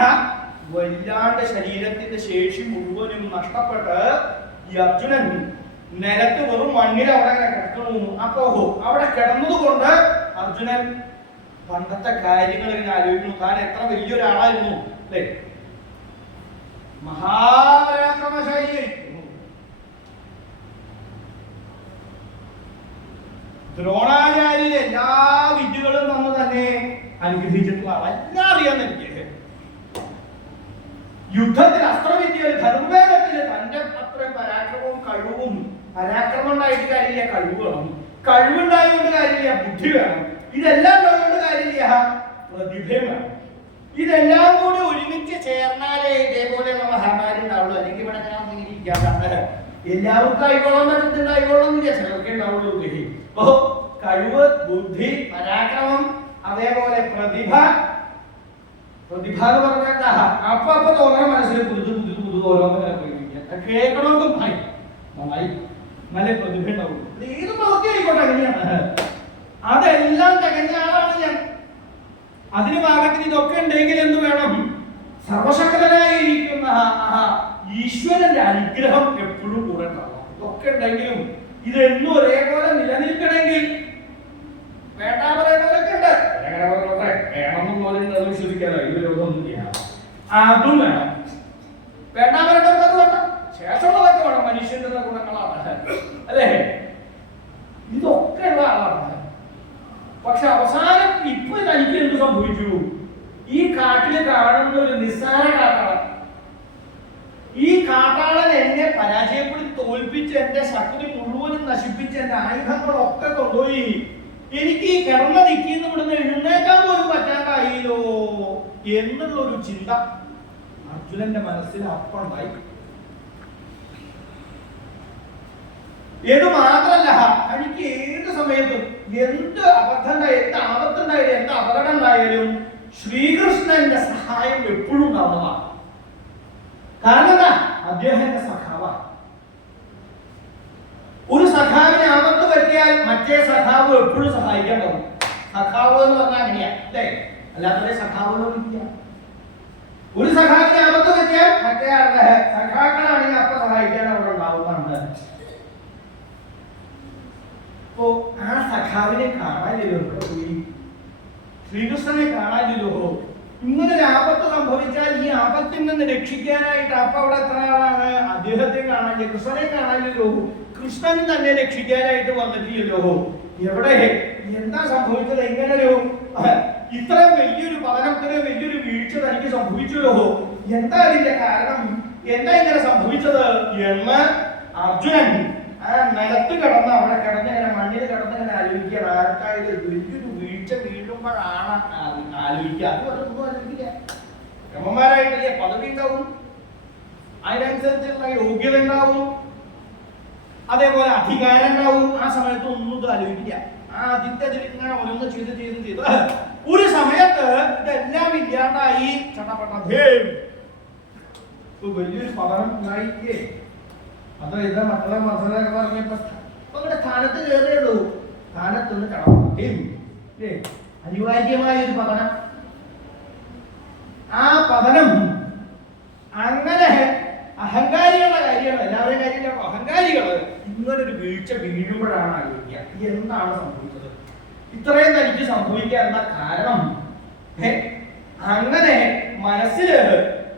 വല്ലാണ്ട് ശരീരത്തിന്റെ ശേഷി മുഴുവനും നഷ്ടപ്പെട്ട് ഈ അർജുനൻ നിലത്ത് വെറും മണ്ണിൽ അവിടെ കിടക്കണു. അപ്പോ അവിടെ കിടന്നതുകൊണ്ട് അർജുനൻ പണ്ടത്തെ കാര്യങ്ങൾ ഇങ്ങനെ ആലോചിക്കുന്നു. താൻ എത്ര വലിയൊരാളായിരുന്നു അല്ലേ, മഹാപരാക്രമശാലി. ദ്രോണാചാര്യര് എല്ലാ വിദ്യകളും തന്നു തന്നെ അനുഗ്രഹിച്ചിട്ടുള്ള ആളാണ്. എല്ലാം അറിയാൻ എനിക്ക്. യുദ്ധത്തിൽ അസ്ത്രവിദ്യയിൽ ധർമ്മവേദത്തില് തന്റെ അത്രയും പരാക്രമവും കഴിവും, പരാക്രമം ഉണ്ടായിട്ട് കാര്യമില്ല, കഴിവ് വേണം. കഴിവുണ്ടായതുകൊണ്ട് കാര്യമില്ല, ബുദ്ധി വേണം. ഇതെല്ലാം ഉണ്ടായതുകൊണ്ട് കാര്യമില്ല, പ്രതിഭയും വേണം. ഇതെല്ലാം കൂടി ഒരുമിച്ച് ചേർന്നാലേ ഇതേപോലെയുള്ള മഹാന്മാരുണ്ടാവുള്ളൂ. അല്ലെങ്കിൽ ഇവിടെ ഞാൻ ഇരിക്കാതെ എല്ലാവർക്കും ആയിക്കോളാൻ പറ്റുന്നുണ്ടായിക്കോളന്നില്ല, ചിലർക്ക് ഉണ്ടാവുള്ളൂ. അപ്പോ കഴിവ്, ബുദ്ധി, പരാക്രമം, അതേപോലെ പ്രതിഭ. പ്രതിഭ എന്ന് പറഞ്ഞാൽ അപ്പൊ തോന്നണം മനസ്സിൽ പുതു ഓരോന്നും കേൾക്കണമെന്നും നന്നായി നല്ല പ്രതിഭ ഉണ്ടാവുള്ളൂ. ഏത് പ്രവൃത്തി ആയിക്കോട്ടെ അങ്ങനെയാണ്. അതെല്ലാം തികഞ്ഞ ആളാണ് ഞാൻ. അതിന് ഭാഗത്തിന് ഇതൊക്കെ ഉണ്ടെങ്കിൽ എന്ത് വേണം? സർവശക്തനായിരിക്കുന്ന ഈശ്വരന്റെ അനുഗ്രഹം എപ്പോഴും കൂടെ ഉണ്ടാവും. ഇതൊക്കെ ഉണ്ടെങ്കിലും ഇതെന്നും ഒരേപോലെ നിലനിൽക്കണമെങ്കിൽ വേണ്ടാപരങ്ങളൊക്കെ ഉണ്ട്. വേണമെന്നുള്ളത് വിശ്വസിക്കാലോ, ഈ വിരോധമൊന്നും ചെയ്യാം. അതും വേണം. വേണ്ടാപരങ്ങളൊക്കെ അത് വേണം. ശേഷമുള്ളതൊക്കെ വേണം. മനുഷ്യന്റെ ഗുണങ്ങളാണ് അല്ലേ? ഇതൊക്കെ ഉള്ള ആളാണ്. പക്ഷെ അവസാനം ഇപ്പൊ തനിക്ക് എന്ത് സംഭവിച്ചു? ഈ കാട്ടില് കാണുന്ന ഒരു നിസ്സാര കാട്ടാളൻ, ഈ കാട്ടാളൻ എന്നെ പരാജയപ്പെടുത്തി തോൽപ്പിച്ച് എന്റെ ശക്തി മുഴുവനും നശിപ്പിച്ച് എന്റെ ആയുധങ്ങളൊക്കെ കൊണ്ടുപോയി. എനിക്ക് ഈ കിടന്ന ദിക്കിന്ന് ഇവിടുന്ന് എഴുന്നേക്കാൻ പോലും പറ്റാണ്ടായില്ലോ എന്നുള്ളൊരു ചിന്ത അർജുനന്റെ മനസ്സിൽ അപ്പുണ്ടായി. ഇത് മാത്രല്ല, എനിക്ക് ഏത് സമയത്തും എന്ത് അബദ്ധം ഉണ്ടായാലും, എന്ത് ആപത്തുണ്ടായാലും, എന്ത് അപകടം ഉണ്ടായാലും ശ്രീകൃഷ്ണന്റെ സഹായം എപ്പോഴും ഉണ്ടാവുന്നതാണ്. കാരണം എന്താ? അദ്ദേഹം എന്റെ സഖാവാണ്. ഒരു സഖാവിന് ആപത്ത് പറ്റിയാൽ മറ്റേ സഖാവ് എപ്പോഴും സഹായിക്കാൻ പോകും. സഖാവ് എന്ന് പറഞ്ഞാൽ അങ്ങനെയാ അല്ലേ? അല്ലാതെ സഖാവുകളില്ല. ഒരു സഖാവിന് ആപത്ത് പറ്റിയാൽ മറ്റേ ആളുടെ സഖാക്കളാണെങ്കിൽ അപ്പൊ സഹായിക്കാൻ അവിടെ ഉണ്ടാവുന്നതാണ്. അപ്പോ ആ സഖാവിനെ കാണാനില്ലോ, ശ്രീകൃഷ്ണനെ കാണാനില്ലോ. ഇങ്ങനൊരു ആപത്ത് സംഭവിച്ചാൽ ഈ ആപത്തിൽ നിന്ന് രക്ഷിക്കാനായിട്ട് അപ്പൊ അവിടെ എത്ര ആളാണ്? അദ്ദേഹത്തെ കാണാനില്ല, കൃഷ്ണനെ കാണാനില്ലോ. കൃഷ്ണൻ തന്നെ രക്ഷിക്കാനായിട്ട് വന്നിട്ടില്ലല്ലോ. എവിടെ എന്താ സംഭവിച്ചത്? എങ്ങനൊരു ഇത്രയും വലിയൊരു പതനത്തിന് വലിയൊരു വീഴ്ച തനിക്ക് സംഭവിച്ചല്ലോ, എന്താ ഇതിന്റെ കാരണം, എന്താ ഇങ്ങനെ സംഭവിച്ചത് എന്ന് അർജുനൻ ആ നിലത്ത് കിടന്ന് അവിടെ കിടന്നിങ്ങനെ മണ്ണിൽ കിടന്നിങ്ങനെ ആലോചിക്കുകയാണ്. ആർക്കായത് വലിയൊരു വീഴ്ച വീഴുമ്പോഴാണ് ആലോചിക്കുക. അതൊന്നും ആലോചിക്കില്ല. ബ്രഹ്മന്മാരായിട്ടല്ലേ പദവി ഉണ്ടാവും, അതിനനുസരിച്ചുള്ള യോഗ്യത ഉണ്ടാവും, അതേപോലെ അധികാരം ഉണ്ടാവും. ആ സമയത്ത് ഒന്നും ഇത് ആലോചിക്കില്ല. അതിന്റെ അതിലിങ്ങനെ ഓരോന്ന് ചെയ്ത് ഒരു സമയത്ത് ഇതെല്ലാം ഇല്ലാണ്ടായി ചടപടേ വലിയൊരു പതനം ഉണ്ടായില്ലേ. അതോ ഇതാ മക്കളെ മക്കളൊക്കെ പറഞ്ഞപ്പോ ഇവിടെ സ്ഥാനത്ത് കയറിയുള്ളൂ, സ്ഥാനത്തുനിന്ന് ചടപടേ അനിവാര്യമായ ഒരു പതനം. ആ പതനം അങ്ങനെ അഹങ്കാരികളുടെ കാര്യമാണ്, എല്ലാവരുടെയും കാര്യമില്ല. അഹങ്കാരികള് ഇങ്ങനൊരു വീഴ്ച വീഴുമ്പോഴാണ് ആലോചിക്കുക എന്താണ് സംഭവിച്ചത്, ഇത്രയും തനിക്ക് സംഭവിക്കാനുള്ള കാരണം. അങ്ങനെ മനസ്സില്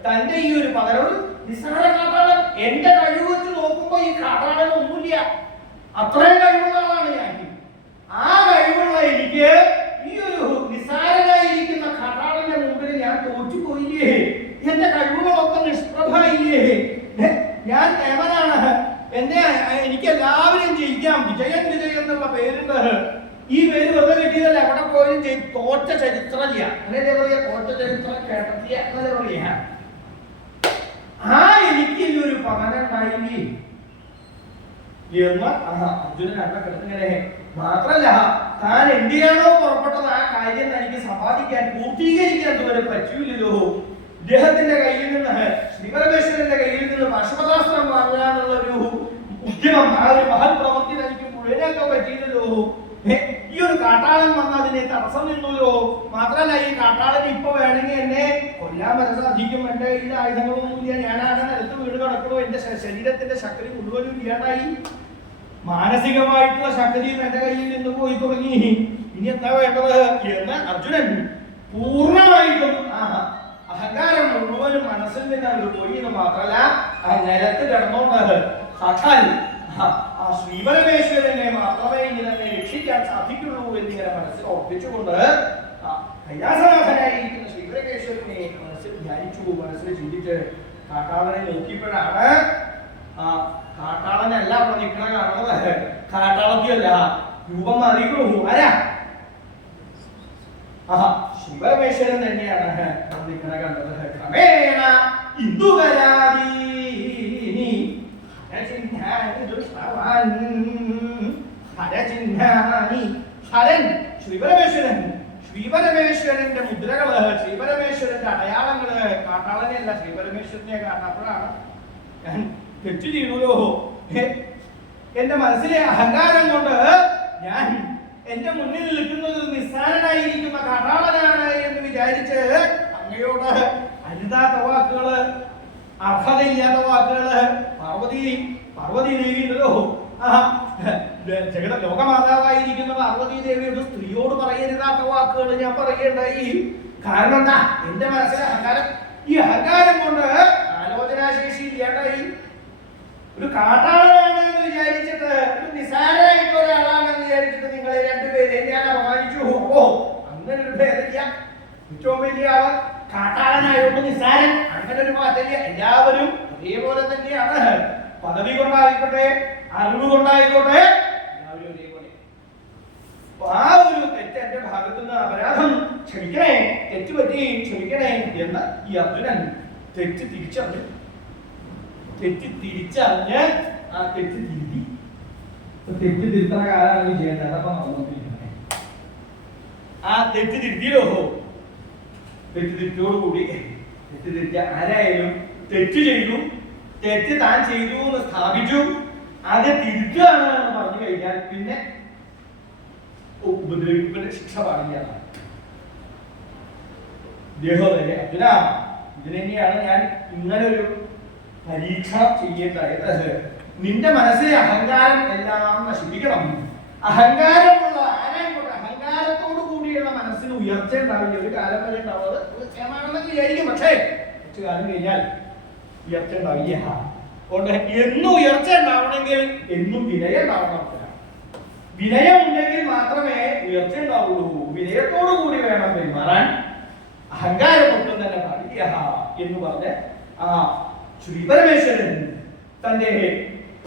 തന്റെ ഈ ഒരു പതനം നിസ്സാര കാട്ടാളൻ, എന്റെ കഴിവ് വെച്ച് നോക്കുമ്പോ ഈ കാട്ടാളൻ ഒന്നുമില്ല, അത്രയും കഴിവുള്ള ആളാണ് ഞാൻ. ആ കഴിവുള്ള എനിക്ക് ഈ ഒരു നിസ്സാരനായിരിക്കുന്ന കാട്ടാളന്റെ മുമ്പിൽ ഞാൻ തോറ്റുപോയില്ലേ, എന്റെ കഴിവുകളൊക്കെ നിഷ്പ്രഭയില്ലേ, ഞാൻ കേവനാണ്, എനിക്ക് എല്ലാവരും ജയിക്കാം, വിജയൻ എന്നുള്ള പേരുണ്ട്. ഈ പേര് വെറുതെ കിട്ടിയതല്ല, എവിടെ പോയും തോറ്റ ചരിത്രമില്ല, അങ്ങനെ പറയാ, തോറ്റ ചരിത്രം കേട്ടില്ല എന്നല്ലേ പറയാ. ആ എനിക്ക് ഒരു പതനം ഉണ്ടായില്ലേ എന്ന് അർജുനൻ അവിടെ കിടന്നിങ്ങനെ. മാത്രല്ല താൻ എന്തിനാണോ പുറപ്പെട്ടത് ആ കാര്യം തനിക്ക് സമ്പാദിക്കാൻ പൂർത്തീകരിക്കാൻ ഇതുവരെ പറ്റൂലല്ലോ. ഇദ്ദേഹത്തിന്റെ കയ്യിൽ നിന്ന്, ശ്രീപരമേശ്വരന്റെ കയ്യിൽ നിന്ന് പശുപതാസ്ത്രം വാങ്ങുക എന്നുള്ള ഒരു ഉദ്യമം, ആ ഒരു മഹത് പ്രവൃത്തി തനിക്ക് മുഴുവനാക്കാൻ പറ്റിയില്ലല്ലോ. ഈ ഒരു കാട്ടാളൻ വന്ന് അതിനെ തടസ്സം നിന്നല്ലോ. മാത്രല്ല ഈ കാട്ടാളൻ ഇപ്പൊ വേണമെങ്കിൽ എന്നെ കൊല്ലാൻ വരെ സാധിക്കും, എന്റെ കയ്യിൽ ആയുധങ്ങളൊന്നുമില്ല, ഞാനാണ് നിലത്ത് വീട് കിടക്കണോ, എന്റെ ശരീരത്തിന്റെ ശക്തി മുഴുവനും ഇല്ലാണ്ടായി, മാനസികമായിട്ടുള്ള ശക്തിയും എന്റെ കയ്യിൽ നിന്ന് പോയി തുടങ്ങി, ഇനി എന്താ വേണ്ടത് എന്ന് അർജുനൻ പൂർണ്ണമായിട്ടും അഹങ്കാരം മുഴുവനും മനസ്സിൽ നിന്ന് അവർ പോയി എന്ന് മാത്രല്ല ആ നിലത്ത് കിടന്നോണ്ട് സാക്ഷാൽ ആ ശ്രീപരമേശ്വരനെ മാത്രമേ ഇങ്ങനെ രക്ഷിക്കാൻ സാധിക്കുള്ളൂ എന്നിങ്ങനെ മനസ്സിൽ ഉറപ്പിച്ചുകൊണ്ട് കൈലാസനാഥനായിരിക്കുന്ന ശ്രീപരമേശ്വരനെ മനസ്സിൽ ധ്യാനിച്ചു, മനസ്സിൽ ചിന്തിച്ച് കാട്ടാളനെ നോക്കിയപ്പോഴാണ് കാട്ടാളനല്ല അവിടെ നിൽക്കണ കാണുന്നത്, കാട്ടാളത്തിയല്ല, രൂപം മാറിയിട്ടുള്ളൂ. ആരാ? ശിവപരമേശ്വരൻ തന്നെയാണ് നിൽക്കണ കണ്ടത്. ക്രമേണ ഇന്ദുകരാദീനി ഹരൻ ശ്രീപരമേശ്വരൻ, ശ്രീപരമേശ്വരന്റെ മുദ്രകള്, ശ്രീപരമേശ്വരന്റെ അടയാളങ്ങള് കാട്ടാളനെയല്ല ശ്രീപരമേശ്വരനെ കാണാപ്പോഴാണ് ഞാൻ തെറ്റു ചെയ്തല്ലോ. എന്റെ മനസ്സിലെ അഹങ്കാരം കൊണ്ട് ഞാൻ എന്റെ മുന്നിൽ നിൽക്കുന്നത് നിസ്സാരനായിരിക്കുന്ന കാട്ടാളനാണ് എന്ന് വിചാരിച്ച് അങ്ങയോട് അരുതാത്ത വാക്കുകള്, അർഹതയില്ലാത്ത വാക്കുകള് പാർവതി ദേവിയുണ്ടല്ലോ, ജഗത ലോകമാതാവായിരിക്കുന്ന പാർവതി ദേവിയോട് സ്ത്രീയോട് പറയരുതാത്ത വാക്കുകൾ ഞാൻ പറയേണ്ടായി. കാരണം എന്താ? എന്റെ മനസ്സിലെ അഹങ്കാരം, ഈ അഹങ്കാരം കൊണ്ട് ആലോചനാശേഷി ഇല്ലാണ്ടായി. ഒരു കാട്ടാളനാണ് എന്ന് വിചാരിച്ചിട്ട്, ഒരു നിസാരമായിട്ടുള്ള ഒരാളാണെന്ന് വിചാരിച്ചിട്ട് നിങ്ങളെ രണ്ടുപേരെ ഞാൻ അപമാനിച്ചു. അങ്ങനെ ഒരു ഭേദമില്ല. ഏറ്റവും വലിയ ആള് കാട്ടാളനായോണ്ട് നിസാരൻ, അങ്ങനെ ഒരു മാറ്റമില്ല. എല്ലാവരും ഒരേപോലെ തന്നെയാണ്. പദവി കൊണ്ടായിക്കോട്ടെ, അറിവ് കൊണ്ടായിക്കോട്ടെ, എല്ലാവരും ഒരേപോലെ. ആ ഒരു തെറ്റ് എന്റെ ഭാഗത്തു നിന്ന് അപരാധം ക്ഷമിക്കണേ, തെറ്റുപറ്റി ക്ഷമിക്കണേ എന്ന് ഈ അർജുനൻ തെറ്റ് തിരിച്ചറിഞ്ഞ് ആ തെറ്റ് തിരുത്തി. തെറ്റ് തിരുത്തണ കാലാണ് ചെയ്യേണ്ടത്. അതപ്പം നോക്കിയിരിക്കണേ. ആ തെറ്റ് തിരുത്തിയില്ലോ. തെറ്റ് തിരുത്തിയോടുകൂടി തെറ്റ് തിരുത്തിയ ആരായാലും തെറ്റ് ചെയ്തു, തെറ്റ് താൻ ചെയ്തു എന്ന് സ്ഥാപിച്ചു, അത് തിരുത്തുകയാണ് എന്ന് പറഞ്ഞു കഴിഞ്ഞാൽ പിന്നെ ഉപദ്രവിപ്പിന്റെ ശിക്ഷ പാടില്ല. അർജുന, ഇതിന് തന്നെയാണ് ഞാൻ ഇങ്ങനെ ഒരു പരീക്ഷണം ചെയ്യേണ്ടത്. നിന്റെ മനസ്സിലെ അഹങ്കാരം എല്ലാം നശിപ്പിക്കണം. അഹങ്കാരമുള്ള ആരായിക്കോട്ടെ, അഹങ്കാരത്തോടു കൂടിയുള്ള മനസ്സിന് ഉയർച്ച ഉണ്ടാവില്ല. ഒരു കാലം വരെ ഉണ്ടാവും, അത് ക്ഷേമാണെന്ന് വിചാരിക്കും. പക്ഷേ കുറച്ചു കാലം കഴിഞ്ഞാൽ ഉയർച്ച ഉണ്ടാവില്ല. അതുകൊണ്ട് എന്നും ഉയർച്ച ഉണ്ടാവണമെങ്കിൽ എന്നും വിനയം ഉണ്ടാവണം. വിനയം ഉണ്ടെങ്കിൽ മാത്രമേ ഉയർച്ച ഉണ്ടാവുള്ളൂ. വിനയത്തോടു കൂടി വേണം പെരുമാറാൻ. അഹങ്കാരം ഒട്ടും തന്നെ പാടില്ല എന്ന് പറഞ്ഞ് ആ ശ്രീപരമേശ്വരൻ തന്റെ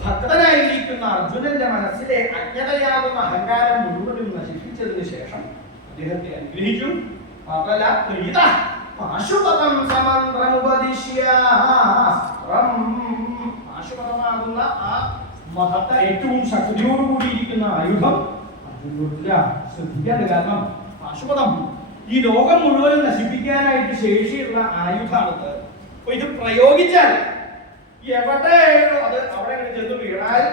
ഭക്തനായിരിക്കുന്ന അർജുനന്റെ മനസ്സിലെ അജ്ഞതയാകുന്ന അഹങ്കാരം മുഴുവനും നശിപ്പിച്ചതിന് ശേഷം അദ്ദേഹത്തെ അനുഗ്രഹിച്ചു. മാത്രമല്ല പ്രീത പാശുപതം സമന്ത്രമുപദിശ്യ പാശുപതമാകുന്ന ആ മഹത്ത ഏറ്റവും ശക്തിയോടുകൂടിയിരിക്കുന്ന ആയുധം അർജുനോടില്ല. ശ്രദ്ധിക്കാതെ, കാരണം പാശുപതം ഈ ലോകം മുഴുവൻ നശിപ്പിക്കാനായിട്ട് ശേഷിയുള്ള ആയുധാണത്. അപ്പൊ ഇത് പ്രയോഗിച്ചാൽ എവിടെ അത് അവിടെ ചെന്ന് വീണാൽ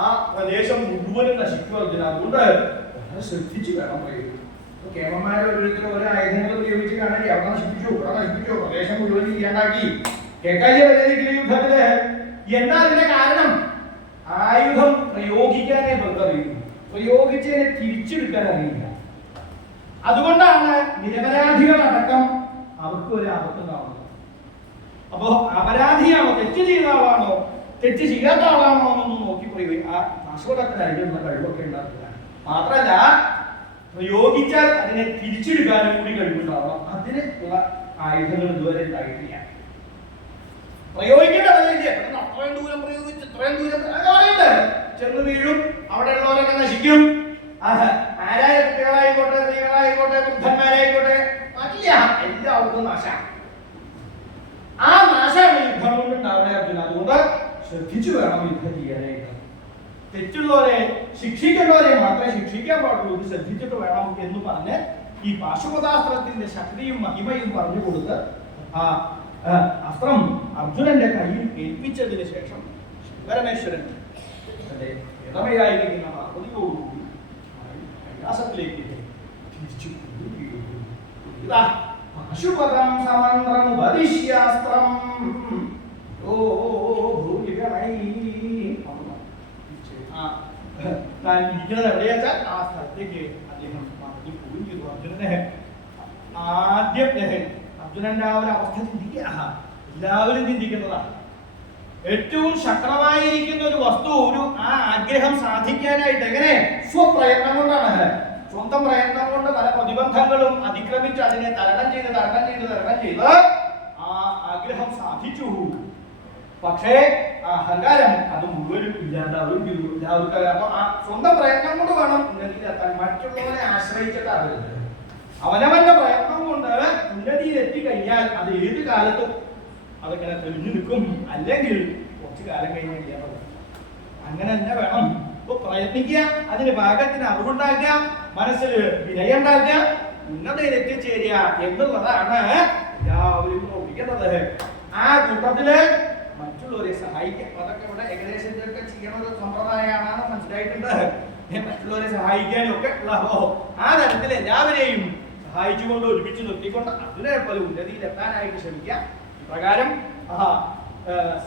ആ പ്രദേശം മുഴുവനും നശിക്കും അർജുന. അതുകൊണ്ട് വളരെ ശ്രദ്ധിച്ചു വേണം പ്രയോഗിക്കും. കേമന്മാരെ ഓരോരുത്തരും ഓരോ ആയുധങ്ങൾ പ്രയോഗിച്ച് കാണാൻ എവിടെ നശിപ്പിച്ചു, ഇവിടെ നശിപ്പിച്ചു, പ്രദേശം മുഴുവൻ ഇല്ലാണ്ടാക്കി. കേക്കാലി യുദ്ധത്തില് എന്താ അതിന്റെ കാരണം? ആയുധം പ്രയോഗിക്കാനേ അറിയുന്നു, പ്രയോഗിച്ചതിനെ തിരിച്ചെടുക്കാൻ അറിയില്ല. അതുകൊണ്ടാണ് നിരപരാധികളടക്കം അവർക്ക് ഒരു ആപത്തുണ്ടാവുന്നത്. അപ്പോ അപരാധിയാണോ, തെറ്റ് ചെയ്ത ആളാണോ, തെറ്റ് ചെയ്യാത്ത ആളാണോ എന്നൊന്നും നോക്കി പ്രയോഗിക്കും. ആ നാശോടത്തിനായിട്ടുള്ള കഴിവൊക്കെ ഉണ്ടാക്കുക. മാത്രല്ല പ്രയോഗിച്ചാൽ അതിനെ തിരിച്ചെടുക്കാനും കൂടി കഴിവുണ്ടാവണം. അതിന് ഉള്ള ആയുധങ്ങൾ ഇതുവരെ ഉണ്ടായിട്ടില്ല. പ്രയോഗിക്കേണ്ട അത്രയും ദൂരം പ്രയോഗിച്ച് ഇത്രയും ദൂരം ചെന്ന് വീഴും, അവിടെയുള്ളവരൊക്കെ നശിക്കും. ആരായ കുട്ടികളായിക്കോട്ടെ, സ്ത്രീകളായിക്കോട്ടെ, വൃദ്ധന്മാരായിക്കോട്ടെ, പറ്റില്ല, എല്ലാവർക്കും നാശം. ആ നാശമാണ് യുദ്ധം കൊണ്ടുണ്ടാവണേ അർജുന. അതുകൊണ്ട് ശ്രദ്ധിച്ചു വേണം യുദ്ധം ചെയ്യാനായിട്ട്. തെറ്റുള്ളവരെ ശിക്ഷിക്കേണ്ടവരെ മാത്രമേ ശിക്ഷിക്കാൻ പാടുള്ളൂ, ശ്രദ്ധിച്ചിട്ട് വേണം എന്ന് പറഞ്ഞ് ഈ പാശുപതാസ്ത്രത്തിന്റെ ശക്തിയും മഹിമയും പറഞ്ഞു കൊടുത്ത് ആ അസ്ത്രം അർജുനന്റെ കയ്യിൽ ഏൽപ്പിച്ചതിന് ശേഷം ശിവപരമേശ്വരൻ തന്റെ ഇളമയായിരിക്കുന്ന പാർവതിയോടുകൂടി കൈലാസത്തിലേക്ക് തിരിച്ചു ഇതാ പാശുപതം സമന്ത്രമുപദിശ്യാസ്ത്രം താൻ ഇരിക്കുന്നത് എവിടെയാച്ചാൽ ആ സ്ഥലത്തേക്ക് അദ്ദേഹം പറഞ്ഞു പോവുകയും ചെയ്തു. അർജുനനെ ആദ്യം അർജുനന്റെ ആ ഒരു അവസ്ഥ ചിന്തിക്കുക, എല്ലാവരും ചിന്തിക്കുന്നതാണ്. ഏറ്റവും ശക്തമായിരിക്കുന്ന ഒരു വസ്തു, ഒരു ആ ആഗ്രഹം സാധിക്കാനായിട്ട് എങ്ങനെ? സ്വപ്രയത്നം കൊണ്ടാണ്. സ്വന്തം പ്രയത്നം കൊണ്ട് പല പ്രതിബന്ധങ്ങളും അതിക്രമിച്ച് അതിനെ തരണം ചെയ്ത് ആ ആഗ്രഹം സാധിച്ചു. പക്ഷേ ആ അഹങ്കാരം അത് മുഴുവനും ഇല്ലാണ്ടാവുകയും ചെയ്തു. എല്ലാവർക്കും അപ്പൊ ആ സ്വന്തം പ്രയത്നം കൊണ്ട് വേണം ഉന്നതിയിലെത്താൻ, മറ്റുള്ളവരെ ആശ്രയിച്ചിട്ടാവരുത്. അവനവന്റെ പ്രയത്നം കൊണ്ട് ഉന്നതിയിലെത്തി കഴിഞ്ഞാൽ അത് ഏത് കാലത്തും അതിങ്ങനെ തെളിഞ്ഞു നിൽക്കും. അല്ലെങ്കിൽ കുറച്ചു കാലം കഴിഞ്ഞ് ചെയ്യാൻ അങ്ങനെ തന്നെ വേണം. ഇപ്പൊ പ്രയത്നിക്കുക, അതിന് ഭാഗത്തിന് അറിവുണ്ടാക്കുക, മനസ്സിൽ വിനയം ഉണ്ടാക്കുക, ഉന്നതയിൽ എത്തിച്ചേരുക എന്നുള്ളതാണ് എല്ലാവരും പ്രവർത്തിക്കേണ്ടത്. ആ കൂട്ടത്തില് മറ്റുള്ളവരെ സഹായിക്കുക. അതൊക്കെ ഇവിടെ ഏകദേശം ഇതൊക്കെ ചെയ്യണ ഒരു സമ്പ്രദായമാണെന്ന് മനസ്സിലായിട്ടുണ്ട്. മറ്റുള്ളവരെ സഹായിക്കാനും ഒക്കെ ഉള്ളതോ ആ തരത്തിൽ എല്ലാവരെയും സഹായിച്ചുകൊണ്ട് ഒരുമിച്ച് നിർത്തിക്കൊണ്ട് അതിനെ പോലെ ഉന്നതിയിലെത്താനായിട്ട് ശ്രമിക്കുക. ഇപ്രകാരം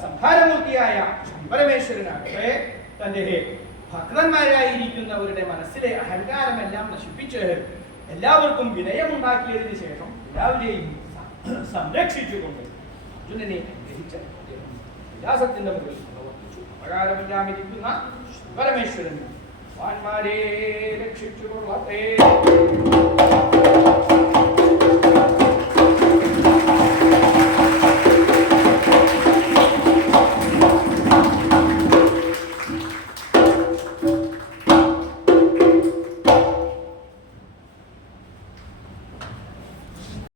സംഹാരമൂർത്തിയായ ശിവപരമേശ്വരനാകട്ടെ തന്റെ ഭക്തന്മാരായിരിക്കുന്നവരുടെ മനസ്സിലെ അഹങ്കാരമെല്ലാം നശിപ്പിച്ച് എല്ലാവർക്കും വിനയമുണ്ടാക്കിയതിനു ശേഷം എല്ലാവരെയും സംരക്ഷിച്ചുകൊണ്ട് അർജുനനെ അനുഗ്രഹിച്ച വിലാസത്തിന്റെ മുകളിൽ പ്രവർത്തിച്ചു. പ്രകാരമെല്ലാം ഇരിക്കുന്ന ശിവപരമേശ്വരൻ വാന്മാരെ രക്ഷിച്ചുകൊള്ളട്ടെ.